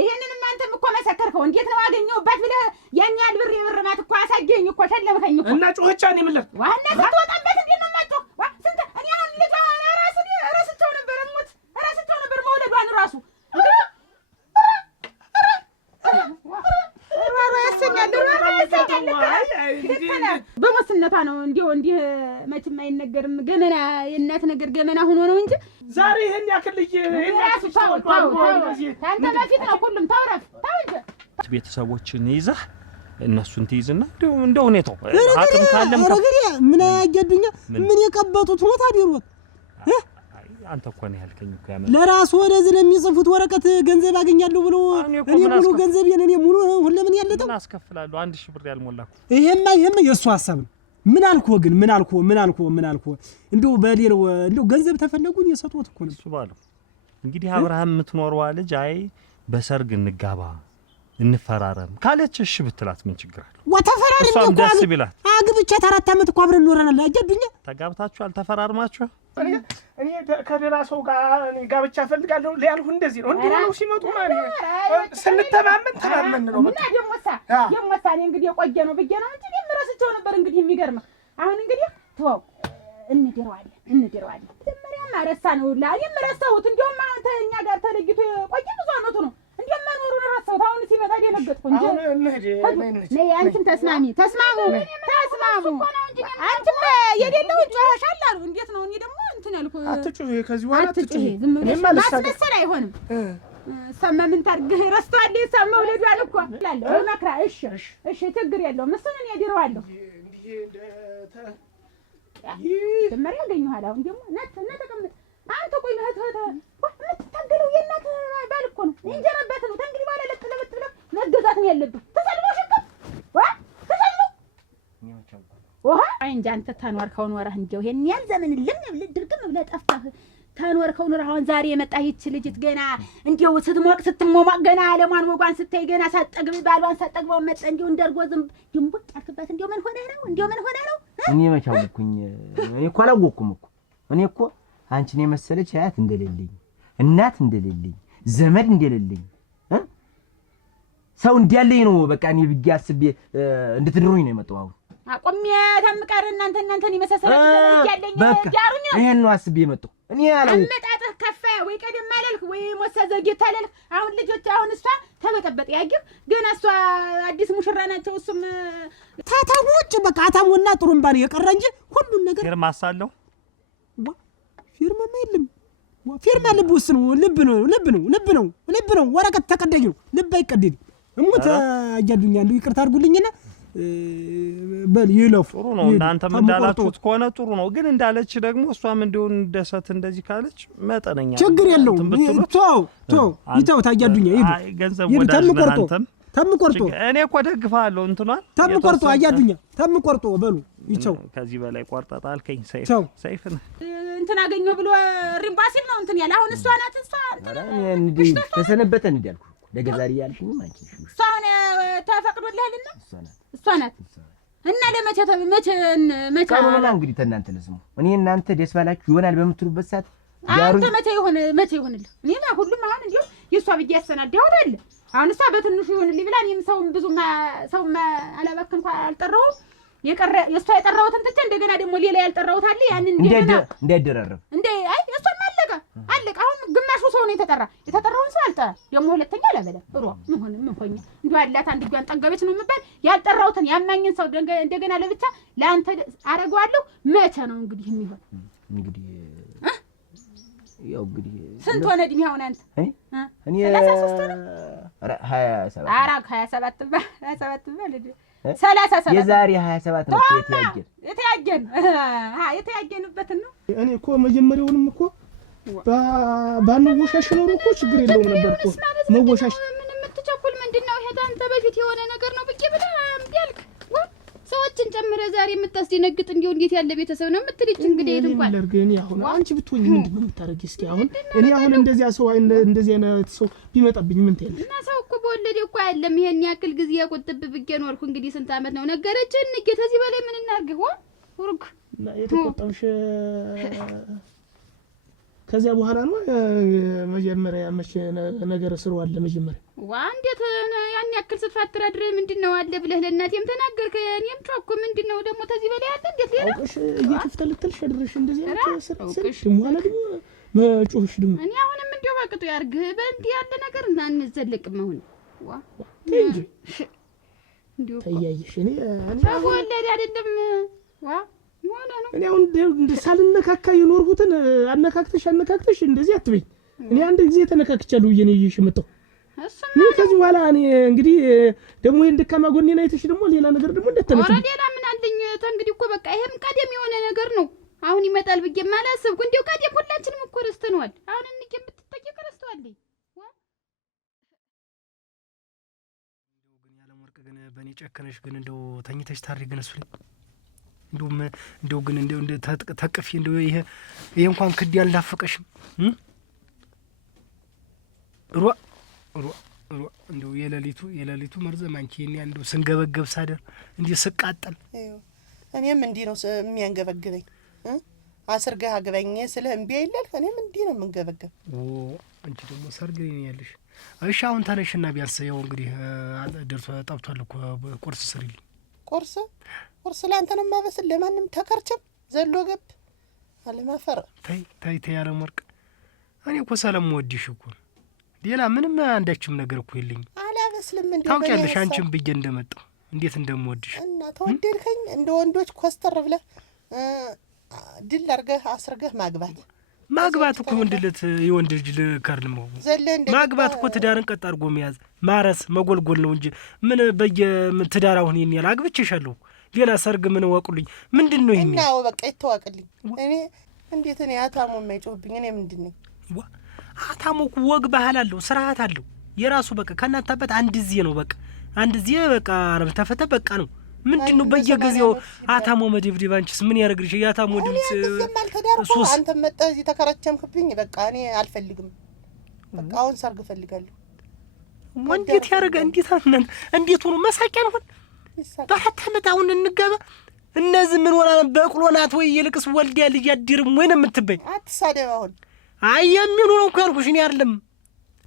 ይሄንንም አንተም እኮ መሰከርከው እንዴት ነው አገኘሁባት ብለህ ያን ያህል ብር የብርማት እኮ አሳገኝ እኮ ሸለምከኝ እኮ እና ጮኸቻ ነው የምልህ ዋና ስትወጣበት እንዴት ነው መጣው ስንት እኔ አሁን በሞስነቷ ነው እንዲህ መቼም አይነገርም። ገመና የእናት ነገር ገመና ሆኖ ነው እንጂ ዛሬ ይሄን ያክል ልጅ አንተ በፊት ነው ሁሉም ታውረፍ ታው እንጂ ቤተሰቦችን ይዘህ እነሱን ትይዝና እንደ ሁኔታው አቅም ካለም ምን ያያገዱኛ ምን የቀበጡት ሞታ ቢሮት አንተ እኮ ነው ያልከኝ እኮ ያመ ለራስ ወደዚህ ለሚጽፉት ወረቀት ገንዘብ ያገኛለሁ ብሎ እኔ ሙሉ ገንዘብ የኔ ሙሉ ሁሉም ያለጠው ምን አስከፍላለሁ 1000 ብር ያልሞላኩ ይሄማ የሱ ሐሳብ ነው። ምን አልኩ እንደው በሌለው እንደው ገንዘብ ተፈለጉን የሰጡት እኮ ነው። እሱ ባለው እንግዲህ አብርሃም የምትኖርዋ ልጅ አይ በሰርግ እንጋባ እንፈራረም ካለች እሺ ብትላት ምን ችግር አለ? ወተፈራረም ነው ደስ ቢላት አግብቻ 4 አመት እኮ አብረን ኖረናል። አጀዱኛ ተጋብታችሁ አልተፈራርማችሁ? እኔ ከሌላ ሰው ጋር እኔ ጋብቻ ፈልጋለሁ ሊያልሁ እንደዚህ ነው እንዴ ነው ሲመጡ ማለት ስንተማመን ነው። እና ደሞሳ እኔ እንግዲህ የቆየ ነው ብዬ ነው እንጂ ምረስቸው ነበር። እንግዲህ የሚገርም አሁን እንግዲህ ተው እንድረዋለን መጀመሪያም አረሳ ነው ለአለም ረሳሁት። እንደውም አሁን ተኛ ጋር ተለይቶ የቆየ ብዙ አመቱ ነው። እንደውም መኖሩን ረሳሁት። አሁን ሲመጣ ደነገጥኩ እንጂ ነይ አንቺም ተስማሙ አንቺም የሌለው ጮኸሻል አሉ። እንዴት ነው? እኔ ደግሞ እንትን ያልኩ አትጩህ ከዚህ በኋላ አትጩህ ማስመሰል አይሆንም። ሰማ ምን ታርገህ ረስቷል። ሰማ ወለዷል እኮ እላለሁ መክራ እሺ ችግር የለውም እሱን እኔ እድረዋለሁ። ተመሪ ያገኘኋል። አሁን ደግሞ ተቀምጥ አንተ ቆይ የምትታገለው የእናት ባል እኮ ነው እንጀራበት ነው። ተንግዲህ ባለ ለጥለበት መገዛት ነው ያለብህ። ተሰልሞ ሽከም አይ እንጂ አንተ ታኖርከው ኖረህ እንደው ይሄን ያን ዘመን ድርግም ብለህ ጠፍተህ ታኖርከው ኖረህ አሁን ዛሬ የመጣህ ይች ልጅት ገና እንደው ስትሞቅ ገና አለሟን ወጓን ስታይ ገና ሳጠግብ ባሏን ሳጠግበው መጣ እንደው እንደርጎ ዝም ድምቡጥ አልክበት። እንደው ምን ሆነህ ነው? እኔ መቻውኩኝ እኔ እኮ አላወኩም እኮ እኔ እኮ አንቺን የመሰለች አያት እንደሌለኝ እናት እንደሌለኝ ዘመድ እንደሌለኝ ሰው እንዲያለኝ ነው በቃ እኔ ብዬ አስቤ እንድትድሩኝ ነው የመጣው። አሁን አቆም ተምቀር እናንተን ይመሰሰላችሁ ያለኝ ዳሩኝ ነው ይሄን ነው አስቤ የመጣው። እኔ ያለው አመጣጥህ ከፋ ወይ ቀደም አለልክ ወይ ሞሰዘጌት አለልክ። አሁን ልጆች አሁን እሷ ተበጠበጥ ያጊው ገና እሷ አዲስ ሙሽራ ናቸው። እሱም ታታውጭ በቃ አታሙና ጥሩምባ ነው የቀረ እንጂ ሁሉን ነገር ፊርማሳለሁ ፊርማማ የለም። ፊርማ ልብ ውስጥ ነው። ልብ ነው ወረቀት ተቀደኝ ነው ልብ አይቀደኝ። እሙት አጃዱኛ እንደው ይቅርታ አድርጉልኝና በል ይለፍ ጥሩ ነው። እናንተም እንዳላችሁት ከሆነ ጥሩ ነው። ግን እንዳለች ደግሞ እሷም እንደውን ደሰት እንደዚህ ካለች መጠነኛ ችግር የለውም። ተው ይተው ታጃዱኛ አይ ገንዘብ ወዳጅ ተምቆርጦ እኔ እኮ ደግፋለሁ እንትኗን ተምቆርጦ አጃዱኛ ተምቆርጦ በሉ ይተው ከዚህ በላይ ቆርጠጣ አልከኝ። ሰይፍ እንትን አገኘው ብሎ ሪምባሲል ነው እንትን ያለ አሁን እሷ ናት እንዴ ተሰነበተ እንዲያልኩ ለገዛሪ ያልሽኝ ማንቺ እሷ ተፈቅዶልሃልና እሷ ናት እና ለመቼ ቀኑና እንግዲህ ተናንተ ለስሙ እኔ እናንተ ደስ ባላችሁ ይሆናል በመትሩበት ሰዓት አንተ መቼ ይሆንልህ እኔማ ሁሉም አሁን እንዲሁ የሷ ብዬ ያሰናዳሁት አለ። አሁን እሷ በትንሹ ይሆንልኝ ብላ እኔም ሰው አላባከንኩ አልጠራሁም። የቀረ የሷ የጠራሁትን ትቼ እንደገና ደግሞ ሌላ ያልጠራሁት አለ። ያንን እንደገና እንዳይደራረብ አይ እሷም አለቀ። አሁን ግማሹ ሰው ነው የተጠራውን ሰው አልጠራ ደግሞ ሁለተኛ አላበለም ምን ሆኛ እንዲሁ አላት አንድ ጓን ጠገበች ነው የምባል ያልጠራሁትን ያማኝን ሰው እንደገና ለብቻ ለአንተ አረጋዋለሁ። መቼ ነው እንግዲህ የሚሆን? እንግዲህ ያው እንግዲህ ስንት ሆነ እድሜ አሁን አንተ? እኔ 27 በል 37 የዛሬ 27 ነው የተያየንበትን ነው። እኔ እኮ መጀመሪያውንም እኮ ባንወሻሽ ኖሮ እኮ ችግር የለውም ነበር እኮ መወሻሽ። ምን የምትቸኩል ምንድነው? ይሄ አንተ በፊት የሆነ ነገር ነው ብዬ ብለህ እምቢ አልክ። ሰዎችን ጨምረህ ዛሬ የምታስደነግጥ እንደው እንዴት ያለ ቤተሰብ ነው የምትልጅ? እንግዲህ እንኳን ለርገኝ አሁን አንቺ ብትሆኚ ምንድነው የምታረጊ? እስኪ አሁን እኔ አሁን እንደዚህ አይነት ሰው ቢመጣብኝ ምን ትያለሽ? እና ሰው እኮ በወለደ እኮ አይደለም ይሄን ያክል ጊዜ ያቆጥብ ብዬ ኖርኩ። እንግዲህ ስንት አመት ነው ነገረችን? እንዴ ከዚህ በላይ ምን እናርግ? ወርክ እና የተቆጣውሽ ከዚያ በኋላ ነው መጀመሪያ መቼ ነገር ስሯል መጀመሪያ እንዴት ያን ያክል ስትፋትር አድረ ምንድነው አለ ብለህ ለእናቴም ተናገርክ። እኔም ጮኩ ምንድነው ደግሞ ተዚህ በላይ አለ እንዴት ሌላ አውቀሽ እየተፍተልተልሽ አድረሽ እንደዚህ አይነት ስርሽ ደሞላ ደግሞ መጮህሽ ደግሞ እኔ አሁንም እንደው በቅጡ ያርግህ በእንዲህ ያለ ነገር እና እንዘልቅም አሁን እንዴ እንዲሁ ተያይሽ እኔ ተወለደ አይደለም ዋ ሞላ ነው። እኔ አሁን ሳልነካካ የኖርሁትን አነካክተሽ እንደዚህ አትበይ። እኔ አንድ ጊዜ ተነካክቻለሁ ብዬ ነው ይዤሽ መጣሁ። እኔ ከዚህ በኋላ እኔ እንግዲህ ደግሞ ይሄን ደካማ ጎኔን አይተሽ ደግሞ ሌላ ነገር ደግሞ እንደተነሽ ኧረ ሌላ ምን አለኝ? እንግዲህ እኮ በቃ ይሄም ቀደም የሆነ ነገር ነው። አሁን ይመጣል ብዬ ማላሰብኩ እንደው ቀደም ሁላችንም እኮ ረስተነዋል። አሁን እንዴ የምትጠቂው ረስተዋል። ግን ያለ ወርቅ ግን በእኔ ጨከነሽ ግን እንደው ተኝተሽ ታሪ ግን እሱ እንደው ግን እንደው ተቀፊ እንደው ይሄ እንኳን ክድ ያልናፈቀሽም ሩዋ እንደው የሌሊቱ መርዘም አንቺ የኔ እንደው ስንገበገብ ሳደር እንዲህ ስቃጠል እኔም እንዲህ ነው የሚያንገበግበኝ። አስርገህ አግበኝ ስለህ እምቢ አይለል እኔም እንዲህ ነው የምንገበገብ። አንቺ ደግሞ ሰርግ ላይ ያለሽ። እሺ አሁን ተነሽና ቢያንስ ያው እንግዲህ ደርሶ ጠብቷል እኮ ቁርስ ስሪልኝ። ቁርስ ላንተ ነው የማበስል ለማንም ተከርችም ዘሎ ገብ አለማፈር። ተይ ያለም ወርቅ እኔ እኮ ስለምወድሽ እኮ ሌላ ምንም አንዳችም ነገር እኮ የለኝም። አላበስልም እንዴ ታውቂያለሽ አንቺም ብዬ እንደመጣሁ እንዴት እንደምወድሽ እና ተወደድከኝ እንደ ወንዶች ኮስተር ብለህ ድል አድርገህ አስርገህ ማግባት እኮ የወንድ ልጅ ልከርልም ማግባት እኮ ትዳርን ቀጥ አድርጎ መያዝ ማረስ መጎልጎል ነው እንጂ ምን በየትዳር አሁን ይሄን ያህል አግብቼሻለሁ ሌላ ሰርግ ምን ወቁልኝ ምንድን ነው ይሄን? እናው በቃ ይተዋቅልኝ። እኔ እንዴት እኔ አታሞ የማይጮህብኝ እኔ ምንድን ነኝ? አታሞ እኮ ወግ ባህል አለው ስርዓት አለው የራሱ በቃ ከናታበት አንድ ጊዜ ነው በቃ አንድ ጊዜ በቃ አረብ ተፈተ በቃ ነው። ምንድን ነው በየጊዜው አታሞ መደብደብ? አንቺስ ምን ያደርግልሽ? ያታሞ ድምጽ ሶስ አንተ መጣህ እዚህ ተከራቸምክብኝ። በቃ እኔ አልፈልግም። በቃ አሁን ሰርግ እፈልጋለሁ። እንዴት ያደርጋ እንዴት ሆኖ መሳቂያ ነው? በሐተመት አሁን እንገባ እነዚህ ምን ሆና በቅሎ ናት ወይ ይልቅስ ወልዲያ ልጅ አዲርም ወይ ነው የምትበኝ? አትሳደብ አሁን። አይ የሚሉ ነው እኮ ያልኩሽ እኔ አይደለም።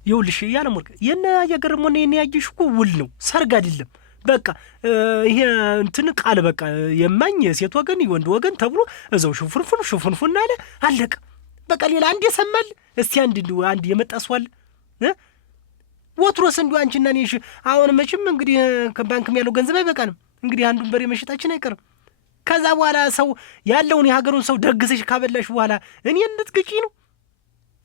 ይኸውልሽ ያለም ወርቅ የነ ያገርሞን የነ ያጅሽ እኮ ውል ነው ሰርግ አይደለም። በቃ ይሄ እንትን ቃል በቃ የማኝ የሴት ወገን የወንድ ወገን ተብሎ እዛው ሽፉንፉን አለ አለቀ። በቃ ሌላ አንድ የሰማል እስቲ አንድ የመጣስዋል ወትሮስ እንዲሁ አንቺና እኔ አሁን መቼም እንግዲህ ከባንክም ያለው ገንዘብ አይበቃንም። እንግዲህ አንዱን በሬ መሸጣችን አይቀርም። ከዛ በኋላ ሰው ያለውን የሀገሩን ሰው ደግሰሽ ካበላሽ በኋላ እኔ እንድትግጪ ነው?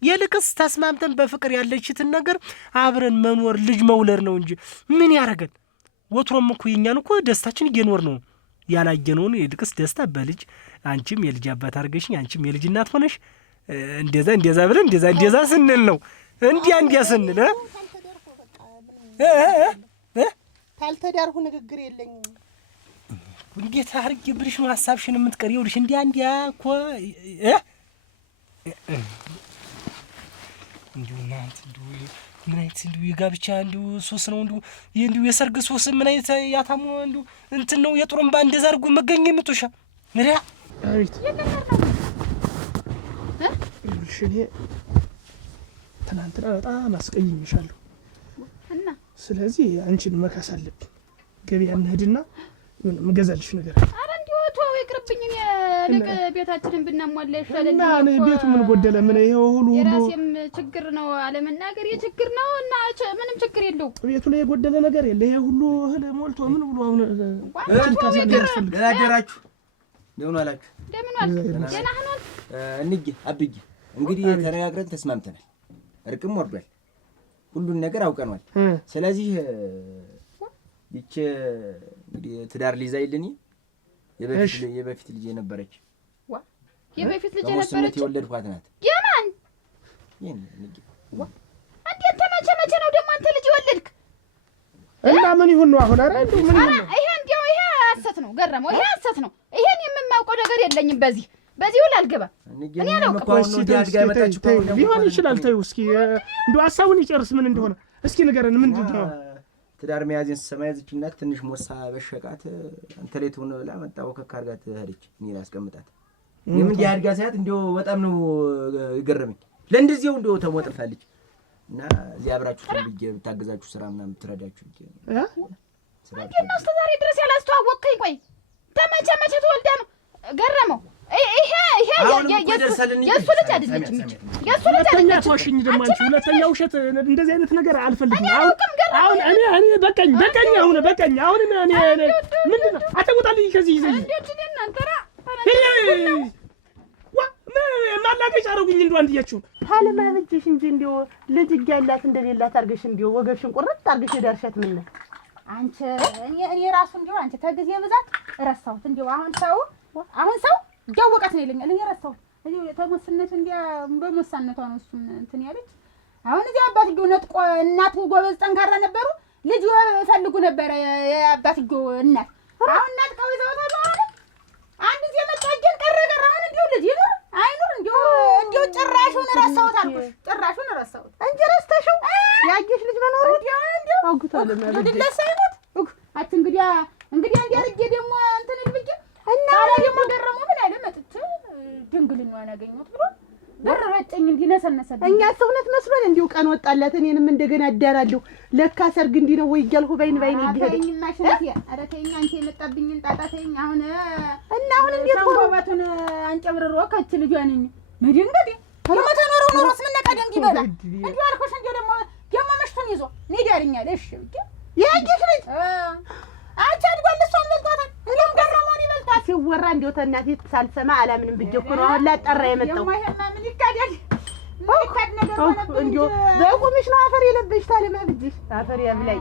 የልቅስ ተስማምተን በፍቅር ያለችትን ነገር አብረን መኖር ልጅ መውለድ ነው እንጂ ምን ያደርጋል? ወትሮም እኮ የኛን እኮ ደስታችን እየኖር ነው ያላየነውን የልቅስ ደስታ በልጅ አንቺም የልጅ አባት አድርገሽኝ አንቺም የልጅ እናት ሆነሽ እንደዛ ብለን እንደዛ ስንል ነው እንዲያ ስንል ካልተዳርሁ ንግግር የለኝም። እንዴት አድርጌ ብልሽ ነው ሀሳብሽን የምትቀር? ይኸውልሽ እንዲያ እኮ እንዲሁ እናንተ ምን አይነት እንዲሁ የጋብቻ እንዲሁ ሶስ ነው እንዲሁ የሰርግ ሶስ ምን አይነት ያታሙ እንዲሁ እንትን ነው የጥሩምባ እንደዛ አድርጎ መገኘ የምትሻ ነሪያ አሪት ይኸውልሽ እኔ ትናንትና በጣም አስቀይሜሻለሁ እና ስለዚህ አንቺን መካስ አለብኝ። ገበያ እንሂድና ምገዛልሽ ነገር አረ እንዲሁ ተው ይቅርብኝ። እኔ ልክ ቤታችንን ብናሟላ ይሻላል። እና ቤቱ ምን ጎደለ? ምን ይሄው ሁሉ የራሴም ችግር ነው አለመናገር የችግር ነው እና ምንም ችግር የለው። ቤቱ ላይ የጎደለ ነገር የለ። ይሄ ሁሉ እህል ሞልቶ ምን ብሎ አሁን ገላደራችሁ እንደምን አላችሁ? እንደምን አላችሁ? ደህና ሆኖ እንጂ አብይ እንግዲህ ተነጋግረን ተስማምተናል። እርቅም ወርዷል። ሁሉን ነገር አውቀናል። ስለዚህ ይቺ እንግዲህ ትዳር ሊይዛይልኝ የበፊት ልጅ ነበረች። የበፊት ልጅ ነበረች የወለድኳት ናት። የማን እንዴት ተመቸ ነው ደግሞ አንተ ልጅ ወለድክ? እና ምን ይሁን ነው አሁን? አረ እንደው ምን ይሁን ነው ይሄ ሐሰት ነው ገረመው። ይሄ ሐሰት ነው። ይሄን የምማውቀው ነገር የለኝም። በዚህ ሁሉ አልገባ እኔ አላውቅም። ሊሆን ይችላል። ተይው እስኪ እንደው ሀሳቡን ይጨርስ ምን እንደሆነ እስኪ ንገረን። ምንድን ነው ትዳር መያዝን ሰማይ ያዝች እናት ትንሽ ሞሳ በሸቃት አንተ ላይ ትሆነ ብላ መጣ ወከክ አድርጋት ሄደች። እኔ ላስቀምጣት የምን ያድጋ ሳያት እንደው በጣም ነው ይገረመኝ። ለእንደዚያው እንደው ተሞጥፋለች እና እዚህ አብራችሁ ትንብዬ ብታገዛችሁ ስራ ምናምን ብትረዳችሁ እንዴት ነው እስከ ዛሬ ድረስ ያላስተዋወቅከኝ? ቆይ ተመቸ ተወልዳ ነው ገረመው። ይሄ የእሱ ልጅ አይደለችም። የእሱ ልጅ አይደለችም። ተዋሽኝ ደግሞ አንቺ ሁለተኛ ውሸት እንደዚህ አይነት ነገር አልፈልግም። አላውቅም አሁን እኔ በቀኝ አሁን እኔ ምንድን ነው አትውጣልኝ ከዚህ ይዘኝ እንዴት እናንተራ ማላገጫ አረጉኝ እንደው አንድያችሁ ታለማበጅሽ እንጂ እንደው ልጅ ያላት እንደሌላት አርገሽ እንደው ወገብሽን ቁርጥ አርገሽ ዳርሻት ምን ነው አንቺ እኔ ራሱ እንደው አንቺ ተግዜ ብዛት ረሳሁት እንደው አሁን ሰው ያወቃት ነው ይለኛል እኔ ረሳሁት እኔ ተሞስነት እንዲያ በሞሳነቷ ነው እሱም እንትን ያለች አሁን እዚህ አባትየው ነጥቆ እናቱ ጎበዝ ጠንካራ ነበሩ ልጅ ፈልጉ ነበር የአባትየው እናት አሁን ነጥቀው ይዘውታል ማለት አንድ ጊዜ መጣጀን ቀረ አሁን እንደው ልጅ ይኖር አይኖር እንደው ጭራሹን ረሳሁት አልኩሽ ጭራሹን ረሳሁት እንጂ ረስተሽው ያየሽ ልጅ መኖር እንደው አውቁታል ማለት ለሰይነት አት እንግዲያ እንዲያርጌ ደግሞ እንትን ልብዬ እና አላ ደግሞ ገረመው ምን አለ መጥቼ ድንግልናዋን አገኘሁት ብሎ ደረረጨኝ እንዲነሰነሰ እኛ ሰውነት መስሎን እንዲው ቀን ወጣላት እኔንም እንደገና አዳራለሁ ለካ ሰርግ እንዲ ነው ወይ እያልሁ ባይን ይገደ ተይኝ ማሽነት አረ ተይኝ አንቺ የመጣብኝን ጣጣ ተይኝ አሁን እና አሁን እንዴት ወባቱን አንጨብርሮ ከች ልጇን እንግዲህ ለማተኖረው ኖሮስ ምን ነቀደም ይበላ እንዲው አልኩሽ እንዲው ደግሞ መሽቶን ይዞ እኔ ዳርኛል እሺ ያየሽ ልጅ አንቺ አድጓል እሷን በልቷታል እኔም ገረመውን ይበልጣል ሲወራ እንዲው ተናቴ ሳልሰማ አላምንም ብዬ እኮ ነው አሁን ላጠራ የመጣው ምን ይካዳል ነገር ሆነብኝ እንዲው በቁምሽ ነው አፈር የለበሽ ታለማብጅሽ አፈር ያብላይ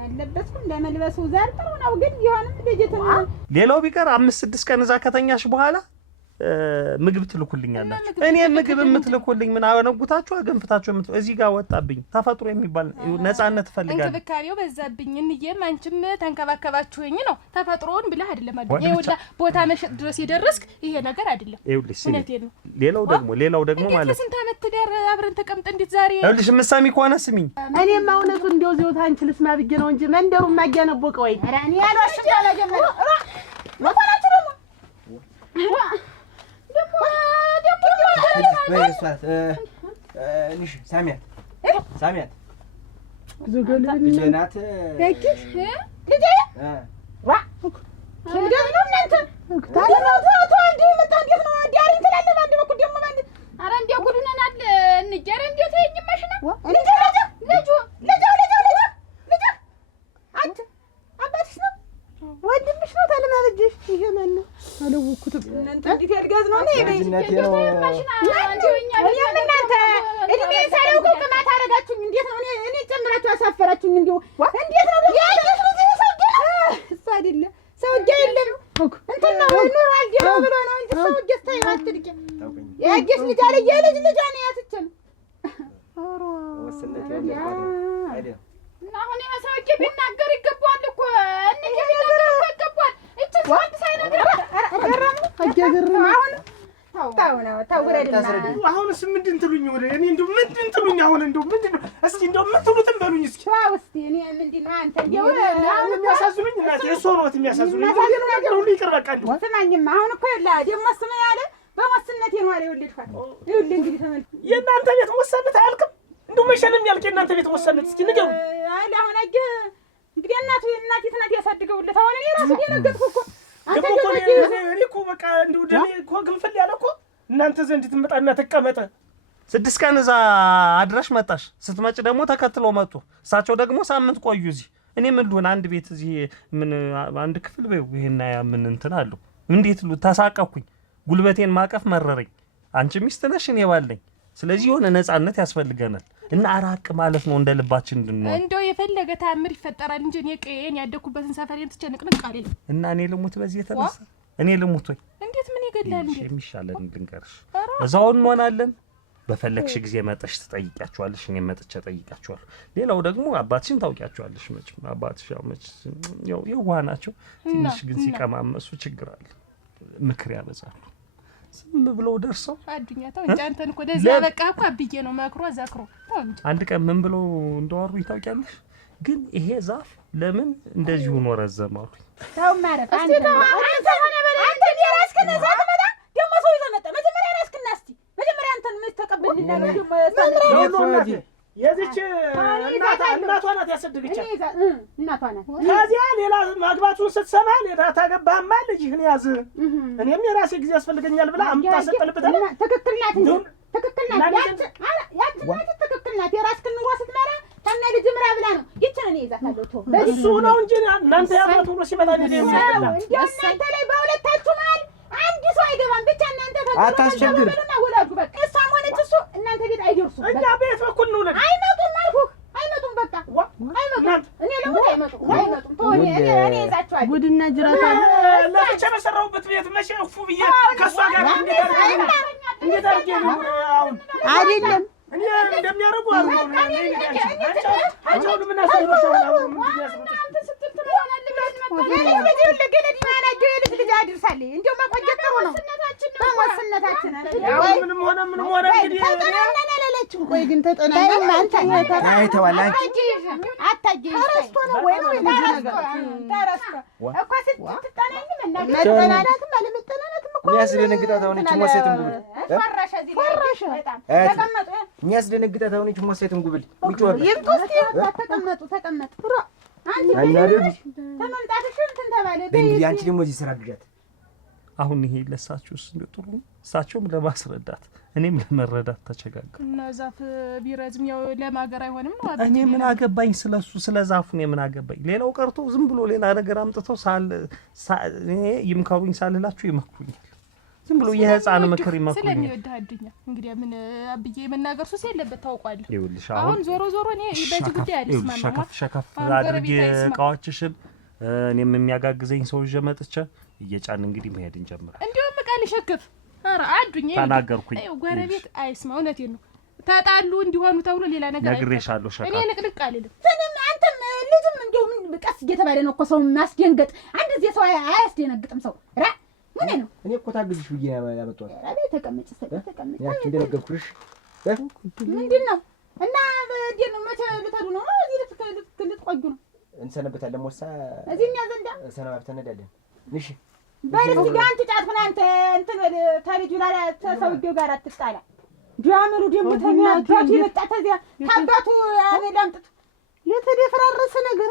ያለበስኩ ለመልበሱ ዛር ጥሩ ነው ግን ይሆንም ልጅትና ሌላው ቢቀር 5-6 ቀን እዛ ከተኛሽ በኋላ ምግብ ትልኩልኛላችሁ እኔ ምግብ የምትልኩልኝ ምን አወነጉታችሁ አገንፍታችሁ እዚህ ጋር ወጣብኝ ተፈጥሮ የሚባል ነፃነት ፈልጋለሁ እንክብካቤው በዛብኝ እንየም አንቺም ተንከባከባችሁኝ ነው ተፈጥሮን ብለህ አይደለም አይደል ይውላ ቦታ መሸጥ ድረስ ይደርስክ ይሄ ነገር አይደለም እውነቴን ነው ሌላው ደግሞ ማለት ስንት አመት ትዳር አብረን ተቀምጠ እንዴት ዛሬ ይኸውልሽ ምሳሚ ከሆነ ስሚኝ እኔማ እውነቱ እንደው ዚው ታንቺ ልስማ ብዬ ነው እንጂ መንደሩ ማያነቦቀ ወይ ኧረ እኔ ያልዋሽም ታለጀመረ ወፋላችሁ ደግሞ በይሷት ንሽ ሳሚያት ልጅናት እኪሽ ልጄ ዋ እንዴት ነው እናንተ ታዲያ እንዴት መጣ እንዴት ነው ዲያሪ ትላለህ አንድ በኩል ደግሞ ባንድ ኧረ እንዴ ጉድ ሆነናል እንጀራ እንዴት ይኝማሽ ነው ልጅ አንተ አባትሽ ነው ወንድምሽ ነው ታለማበጅሽ ይሄ ማን ነው አለውኩትም እናንተ እንዴት ያድጋዝ ነው እኔ በይጅነቴ ነው ማሽና እናንተ እድሜ ሳይው ከማታ አረጋችሁኝ እንዴት ነው እኔ ጨምራችሁ አሳፈራችሁኝ እንዴ እንዴት ነው ያየሽ ልጅ ሰው አይደለ ሰውዬ የለም እንትን ነው ኑር አልጀራ ብሎ ነው እንጂ ሰውዬ ስታይራት ልጅ ያየሽ ልጅ አለ የልጅ ነው ያትችም ኦሮ ወሰነቴ ነው አይደል እና አሁን የሰውዬ ቢናገር ይገባዋል እኮ እንዴ ቢናገር ይገባዋል እቺ ወንድ ሳይነግር አገረም አሁን ታውረድና አሁንስ ምንድን ትሉኝ ወደ እኔ እንደው ምንድን ትሉኝ አሁን እንደው ምንድን ነው እስኪ እንደው የምትሉትን በሉኝ እስኪ ዋው እስቲ እኔ ምንድን ነው አንተ እንደው የሚያሳዝኑኝ እናቴ እሱ ነው የሚያሳዝኑኝ ነገር ሁሉ ይቅር በቃ እንደው ስማኝማ አሁን እኮ ይላ ደግሞ ስማ ያለ በወስነቴ ነው አለ ይወልድኳል ይወልድ እንግዲህ ተመልክ የእናንተ ቤት ወሰነት አያልቅም እንደው መሸለም ያልከ የእናንተ ቤት ወሰነት እስኪ ንገሩ አለ አሁን አገ እንግዲህ እናቴ ትናት ያሳድገውለት አሁን እኔ ራሱ የነገርኩ እኮ አንተ እኮ በቃ እንደው ደሜ እኮ ግንፍል ያለ እኮ እናንተ ዘንድ ትመጣና ተቀመጠ 6 ቀን እዛ አድረሽ መጣሽ ስትመጪ ደግሞ ተከትሎ መጡ እሳቸው ደግሞ ሳምንት ቆዩ እዚህ እኔ ምን ልሆን አንድ ቤት እዚህ ምን አንድ ክፍል በይው ይሄና ያ ምን እንትን አለው እንዴት ተሳቀኩኝ ጉልበቴን ማቀፍ መረረኝ አንቺ ሚስት ነሽ እኔ ባለኝ ስለዚህ የሆነ ነፃነት ያስፈልገናል እና አራቅ ማለት ነው እንደ ልባችን እንድንሆን እንደው የፈለገ ታምር ይፈጠራል እንጂ እኔ ቀየን ያደኩበትን ሰፈሬን ትጨንቅንቅ አለኝ እና እኔ ልሙት በዚህ የተነሳ እኔ ልሙት ወይ እንዴት ምን ይገድላል እንዴ የሚሻለን ልንገርሽ እዛው እንሆናለን በፈለግሽ ጊዜ መጥተሽ ትጠይቂያቸዋለሽ እኔ መጥቼ እጠይቃቸዋለሁ ሌላው ደግሞ አባትሽን ታውቂያቸዋለሽ መቼም አባትሽ ያው የዋህ ናቸው ትንሽ ግን ሲቀማመሱ ችግር አለ ምክር ያበዛሉ ዝም ብለው ደርሰው አዱኛ ተው እንጂ አንተን እኮ ደዛ በቃ እኮ አብዬ ነው መክሮ ዘክሮ ተው እንጂ አንድ ቀን ምን ብለው እንደወሩ ይታውቂያለሽ ግን ይሄ ዛፍ ለምን እንደዚህ ሆኖ ረዘመው ተው ማረፍ አንተ ሆነ በላይ አንተ የራስክን ዛፍ መጣ ደግሞ ሰው ይዘመጣ መጀመሪያ ራስክን እስቲ መጀመሪያ አንተን ተቀበልና ደግሞ የዚች እናቷ ናት ያሰደገቻት እናቷ ናት ከዚያ ሌላ ማግባቱን ስትሰማ ሌላ ታገባህማ ልጅህን ያዝ እኔም የራሴ ጊዜ ያስፈልገኛል ብላ አምጣ ሰጠልብታል ትክክል ናት እንዴ ትክክል ናት ያቺ ትክክል ናት የራስክን ኑሮ ስትመራ ከነ ልጅ ምራ ብላ ነው ይችን እኔ ይዛታለሁ። ተው እሱ ነው እንጂ እናንተ ያመጡ ብሎ ሲመጣ ነው እናንተ ላይ በሁለታችሁ መሀል አንድ ሰው አይገባም። ብቻ እናንተ አታስቸግርና ወላዱ በቃ እሷም ሆነች እሱ እናንተ ቤት አይደርሱም። እኛ ቤት በኩል ነው ለኔ አይመጡም አልኩህ። አይመጡም በቃ አይመጡም። እኔ ለምን አይመጡም? ተው እኔ ይዛችኋለሁ። ጉድና ጅራታ ለብቻ በሰራሁበት ቤት መቼ እፉ ብዬ ከእሷ ጋር እንዴት አድርጌ ነው አሁን አይደለም እኔ እንደሚያደርጉ አንቻውን ምን አሰብሽው ነው ምን ያስሩት አንተ ስትል ትሆናለህ ብለህ ልጅ አድርሳለህ። እንደው መቆየት ጥሩ ነው። በወስነታችን ምንም ሆነ እንግዲህ ተጠናናለችም። ቆይ ግን ተጠናናና አንተ አይተዋል አንቺ አታጅ ተረስቶ ነው ወይ ተረስቶ እኮ ስትጠናኝ መጠናናትም አለመጠናናትም እኮ የሚያስደነግጣት አሁን እቺ ሞሴትን ጉብል ፈረሸ እዚህ በጣም ተቀመጡ። የሚያስደነግጣት አሁን እቺ ሞሴትን ጉብል ይምጡስ ተቀመጡ አንቺ ተመምጣትሽ እንትን ተባለ። እንግዲህ አንቺ ደግሞ እዚህ ስራ ግጃት። አሁን ይሄ ለሳችሁስ ጥሩ ነው። እሳቸውም ለማስረዳት እኔም ለመረዳት ተቸጋገር እና ዛፍ ቢረዝም ያው ለማገር አይሆንም ነው። እኔ ምን አገባኝ ስለሱ ስለ ዛፉ እኔ ምን አገባኝ። ሌላው ቀርቶ ዝም ብሎ ሌላ ነገር አምጥተው እኔ ይምከሩኝ ሳልላችሁ ይመክሩኛል። ዝም ብሎ የህፃን ምክር ይመክሩኛል። ስለሚወድህ አድኛ እንግዲህ ምን አብዬ መናገር ሱስ የለበት ታውቋለህ። ይኸውልሽ አሁን ዞሮ እኔ በዚህ ጉዳይ አልስማማም። ሸከፍ አድርጌ እቃዎችሽን እኔም የሚያጋግዘኝ ሰው ይዤ መጥቼ እየጫን እንግዲህ መሄድ እንጀምራለን። እንዲያውም ቃል ሸከፍ ኧረ አዱኝ ተናገርኩኝ። ጎረቤት አይስማ። እውነቴን ነው። ተጣሉ እንዲሆኑ ተብሎ ሌላ ነገር ነግሬሻለሁ። ሸከፍ እኔ ንቅንቅ አልልም። አንተም ልጅም እንደው ምን ቀስ እየተባለ ነው እኮ ሰው ማስደንገጥ። አንድ ጊዜ ሰው አያስደነግጥም ሰው ምን ነው? እኔ እኮ ታግዝሽ ብዬ ያመጣሁት። አሬ ተቀመጭ ተቀመጭ። ያቺ እንደነገርኩሽ ምንድን ነው እና እንዴት ነው? መቼ ልትሄዱ ነው? እዚህ ልትቆዩ ነው? እንሰነበታለን። ሞሳ እዚህ እኛ ዘንዳ ሰነባብተን እንሄዳለን። እሺ በልስ አንቺ ጫት ሆነ አንተ እንትን ታልጁ ላይ ተሰውዴው ጋር አትጣላ። ዲያመሩ ደግሞ ተናዳቱ ይመጣ ተዚያ ታባቱ አመዳምጥት የተደፈራረሰ ነገር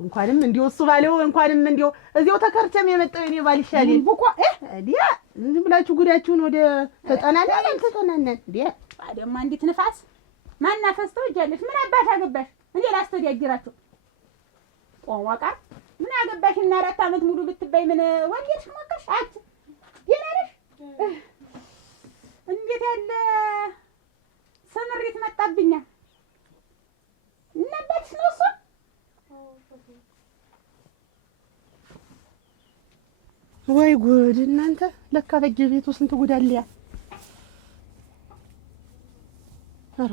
እንኳንም እንዲው እሱ ባለው እንኳንም እንዲው እዚያው ተከርቸም የመጣው የኔ ባል ይሻለኝ ቡቆ ዲያ ዝም ብላችሁ ጉዳችሁን ወደ ተጠናናን ዲያ ደግሞ አንዲት ንፋስ ማናፈስተው እጃለሽ። ምን አባሽ አገባሽ እንዴ? ላስተዳጅራችሁ ቆዋቃ ምን አገባሽ? እና 4 አመት ሙሉ ብትበይ ምን ወንጌልሽ ማከሽ አት የናረሽ እንዴት ያለ ሰምሪት መጣብኛ እናባትሽ ነው እሱ ወይ ጉድ! እናንተ ለካ በየቤቱ ስንት ጉድ አለ። ያ አራ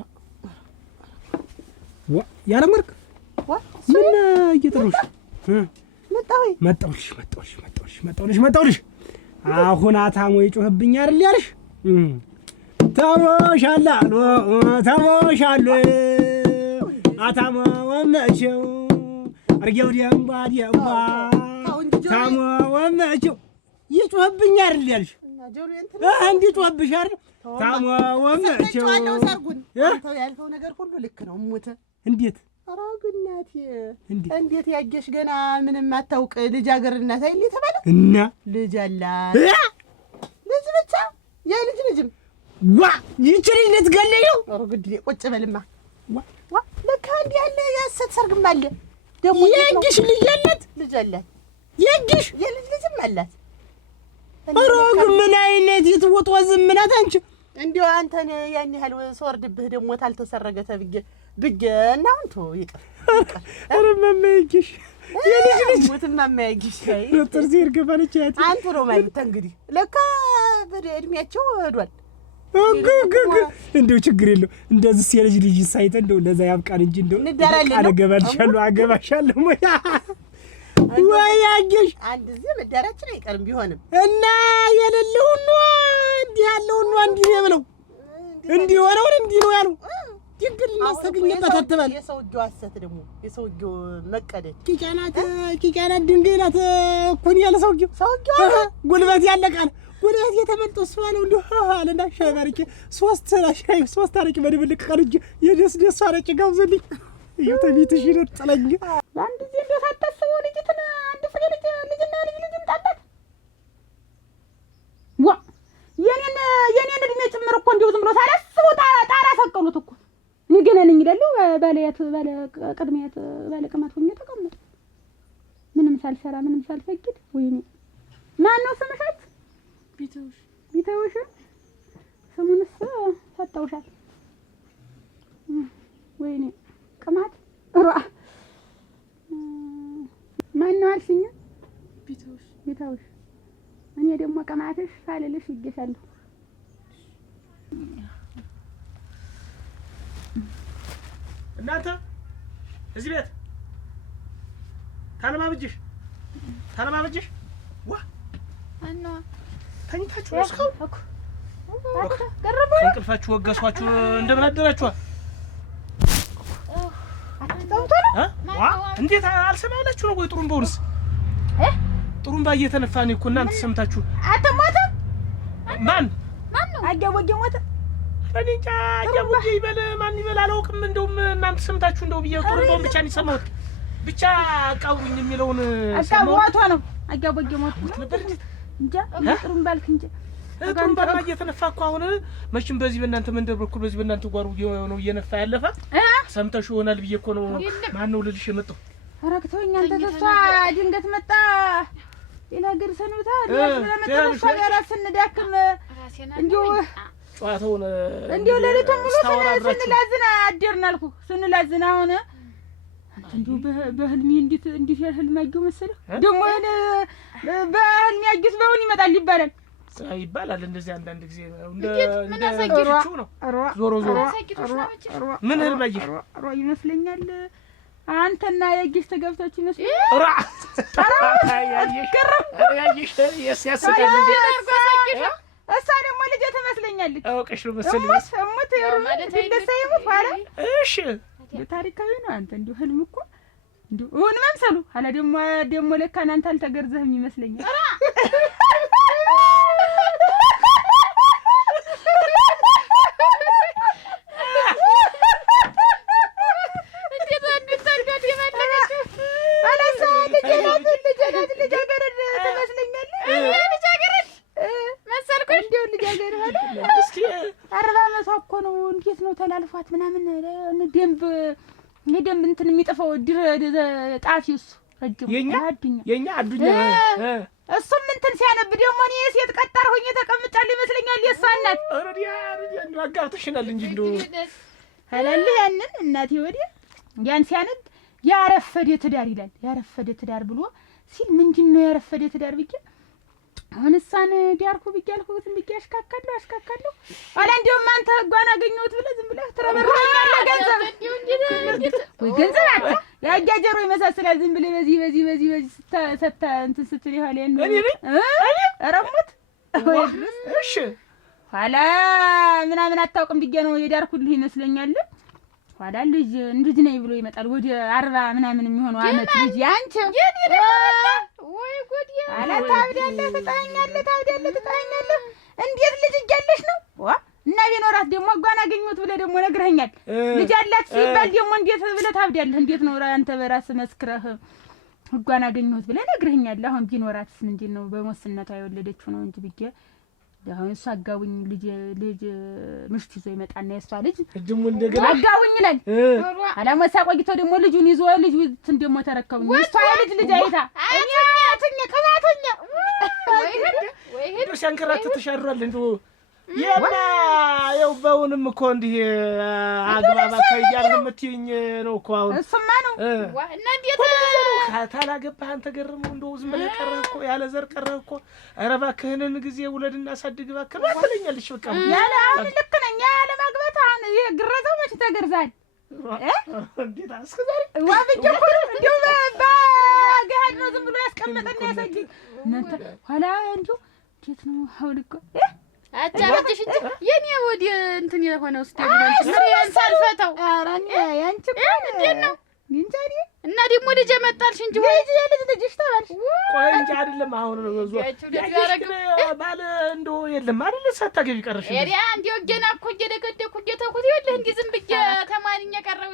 ያለ መርክ ምን እየጠሩሽ መጣሁልሽ። አሁን አታሞ ይጮህብኝ አይደል ያልሽ? ተሞሻላሉ አታሞ ወመቸው አርጌው ደምባ ታሞ ወመቸው ይጮህብኝ አይደል ያልሽ? እንዴ ጮህብሽ አይደል? ታሞ ወመቸው ሰርጉን አንተው ያልከው ነገር ሁሉ ልክ ነው። ሞተ እንዴት አራግናት እንዴት ያገሽ ገና ምንም አታውቅ ልጅ አገርናት አይል ተባለ እና ልጅ አላት ልጅ ብቻ ልጅም ይችል ልትገለኝ ነው። አረግድ ቁጭ በልማ ለካ እንዲህ ያለ ያሰት ሰርግም አለ ደግሞ የግሽ ልጅ አላት የግሽ ልጅም አላት። አረግ ምን አይነት ይትወጥ ዝምናት አንቺ እንዲው አንተን ያን ያህል ስወርድብህ ደግሞ ታልተሰረገ ተብዬ እና አንተ ይቅር አረ ማማይግሽ የልጅ ሞትን ማማይግሽ ዶክተር ዚር ገባለች አንተ ነው ማለት እንግዲህ ለካ በእድሜያቸው ሄዷል። እንደው ችግር የለው እንደዚህ የልጅ ሳይተ እንደው ለዛ ያብቃን እንጂ እንደው አገባሻለሁ ወይ አገሽ አንድ እዚህ መዳራችን አይቀርም ቢሆንም እና የሌለውን ነው እንዲህ ያለውን ነው እንዲህ ነው እንዲህ ወረውን እንዲህ ነው ያለው ድንግል ማስተገኘበት አትበል። የሰውጆ አሰት ደግሞ የሰውጆ መቀደድ ኪጫናት ድንግላት ኮን ያለ ሰውጆ ጉልበት ያለቃል ጉልበት የተመልጦ ስዋለው እንዲሁ አለና ሻይ ባርኪ ሶስት አረቂ በድብልቅ ቀርጅ የደስ አረቂ ጋብዘልኝ ይተቢትሽ ይረጥለኝ አንድ ጊዜ እንደው ሳታስበው ልጅትን አንድ ፍሬ ልጅና ልጅም ጣጣት የኔን እድሜ ጭምር እኮ እንደው ዝም ብሎ ሳላስበው ጣራ ሰቀሉት እኮ እኔ ገና ነኝ ይላሉ ባለያት ባለ ቅድሚያት ባለ ቅማት ሆኜ ተቀመጥ ምንም ሳልሰራ ምንም ሳልፈቅድ ወይኔ ማን ነው ስምሽ? ቢተውሽ ስሙንስ ሰጠውሻል። ወይኔ ቅማት ራ ማን ነው አልሽኝ? ቢተውሽ እኔ ደግሞ ቅማትሽ ሳልልሽ ይገሻለሁ። እናንተ እዚህ ቤት ታለማብጅሽ ዋ እና ተኝታችሁ ነው እስካሁን? እንቅልፋችሁ ወገሷችሁ። እንደምን አደራችኋል? እንዴት አልሰማላችሁ ነው ወይ? ጥሩምባውንስ ጥሩምባ እየተነፋ ነው እኮ እናንተ ሰምታችሁ። አትሞትም? ማን ነው? አጃቦጌ ሞተ። እኔ እንጃ አጃቦጌ ይበል ማን ይበል አላውቅም። እንደውም እናንተ ሰምታችሁ እንደው ብዬ ጥሩምባውን ብቻ ነው የሰማሁት። ብቻ አቃውሩኝ የሚለውን ሞቶ ነው። አጃቦጌ ሞት ነበር እንጃ። ጥሩምባ አልክ እንጂ ጥሩምባማ እየተነፋ እኮ አሁን መቼም በዚህ በእናንተ መንደር በኩል በዚህ በእናንተ ጓሮ ነው እየነፋ ያለፈ። ሰምተሽ ይሆናል ብዬ እኮ ነው። ማን ነው ልልሽ የመጣው? አረክቶኝ አንተ ተሷ ድንገት መጣ ሌላ ግር ሰንብታ ለመተረሷ ጋር ስንዳክም እንዲሁ ጨዋታውን እንዲሁ ለሊቱን ሙሉ ስንላዝና አደርን አልኩ። ስንላዝና አሁን እንዲሁ በህልሜ እንዴት ህልም አየሁ መሰለህ? ደግሞ በህልሜ አየሁት በውን ይመጣል ይባላል ይባላል። እንደዚህ አንዳንድ ጊዜ እንደ ሰጊቹ ነው። ዞሮ ምን ህልም አየሽ? ይመስለኛል አንተና የጊስ ተገብታችሁ ይመስለኛል። እሷ ደግሞ ልጄ ትመስለኛለች። አውቀሽ ነው መሰለኝ። እሙት እንደሳይሙት ኋላ እሺ ታሪካዊ ነው። አንተ እንዲሁ ህልም እኮ እንዲሁ እውን መምሰሉ ኋላ ደግሞ ለካ እናንተ አልተገርዘህም ይመስለኛል። ተላልፏት ምናምን ደንብ እንትን የሚጠፋው ጣፊውስ የኛ አዱኛ እሱም እንትን ሲያነብ ደግሞ እኔ ሴት ቀጣር ሆኜ ተቀምጫለሁ ይመስለኛል። የእሷ እናት አጋብተሽናል እንጂ እንደው አላለህ ያንን እናቴ ወዲያ ያን ሲያነብ ያረፈደ ትዳር ይላል። ያረፈደ ትዳር ብሎ ሲል ምንድነው ያረፈደ ትዳር ብዬ አሁን እሷን ዲያርኩ ብያልኩት እንድጌ አሽካካለሁ አላ እንደውም አንተ ህጓን አገኘሁት ብለህ ዝም ብለህ ትረበረኛለህ። ገንዘብ ወይ ገንዘብ አታ ያጃጀሮ ይመሳሰላል። ዝም ብለህ በዚህ ሰታ እንትን ስትል ይኋል ያንዱ ረሙት ወይ እሺ ኋላ ምናምን አታውቅም ብዬ ነው የዳርኩልህ ይመስለኛል። ኋላ ልጅ ነኝ ብሎ ይመጣል ወደ 40 ምናምን የሚሆነው አመት ልጅ ያንቺ ወይ ጉድ አላ ታብዳለህ ትጣኛለህ እንዴት ልጅ እያለሽ ነው ዋ እና ቢኖራት ደግሞ ጓና አገኘሁት ብለህ ደግሞ ነግረኸኛል። ልጅ አላት ሲባል ደግሞ እንዴት ብለህ ታብዳለህ? እንዴት ነው አንተ በራስህ መስክረህ ጓና አገኘሁት ብለህ ነግረኸኛል። አሁን ቢኖራትስ ምንድን ነው በሞስነቷ የወለደችው ነው እንጂ ብዬ አሁን እሷ አጋቡኝ ልጅ ምሽት ይዞ ይመጣና የእሷ ልጅ ደግሞ እንደገና አጋቡኝ ይላል። አላመሳ ቆይቶ ደግሞ ልጁን ይዞ ልጅ ደግሞ ተረከቡኝ። እሷ ልጅ አይታ እኛ ከማተኛ ወይ ሄዶ ሲያንከራተት ተሻሯል እንዴ የማ ያው በውንም እኮ እንዲህ አግባባ ከያለ የምትይኝ ነው እኮ አሁን እሱማ ነው እና እንዴት ታላገባህ አንተ ገርመው እንደው ዝም ብለህ ቀረህ እኮ ያለ ዘር ቀረህ እኮ። ኧረ እባክህን ጊዜ ውለድና አሳድግ እባክህ ትለኛለሽ። በቃ ያለ አሁን ልክ ነኝ ያለ ማግባት አሁን የግረዘው መች ተገርዛል እንዴት አስከዛሪ ዋብጀ ሁሉ እንደው በጋድ ነው ዝም ብሎ ያስቀመጠና ያሳጅ እናንተ ኋላ እንዴ እንዴት ነው አሁን እኮ አታበጅሽ እንጂ የኔ ወዲ እንትን የሆነው ደግሞ ያንሳልፈታው አራኒ ያንቺ እንዴት ነው እንጃኒ እና ደግሞ ልጅ መጣልሽ እንጂ ወይ ልጅሽ ተባልሽ ቆይ እንጂ አይደለም አሁን ነው ባለ እንደው የለም አይደል ሳታገቢ ቀረሽ ኤሪያ እንዴው ገና እኮ እየደገደኩ እየተኩት ይኸውልህ እንዲህ ዝም ብዬ ተማሪኛ ቀረው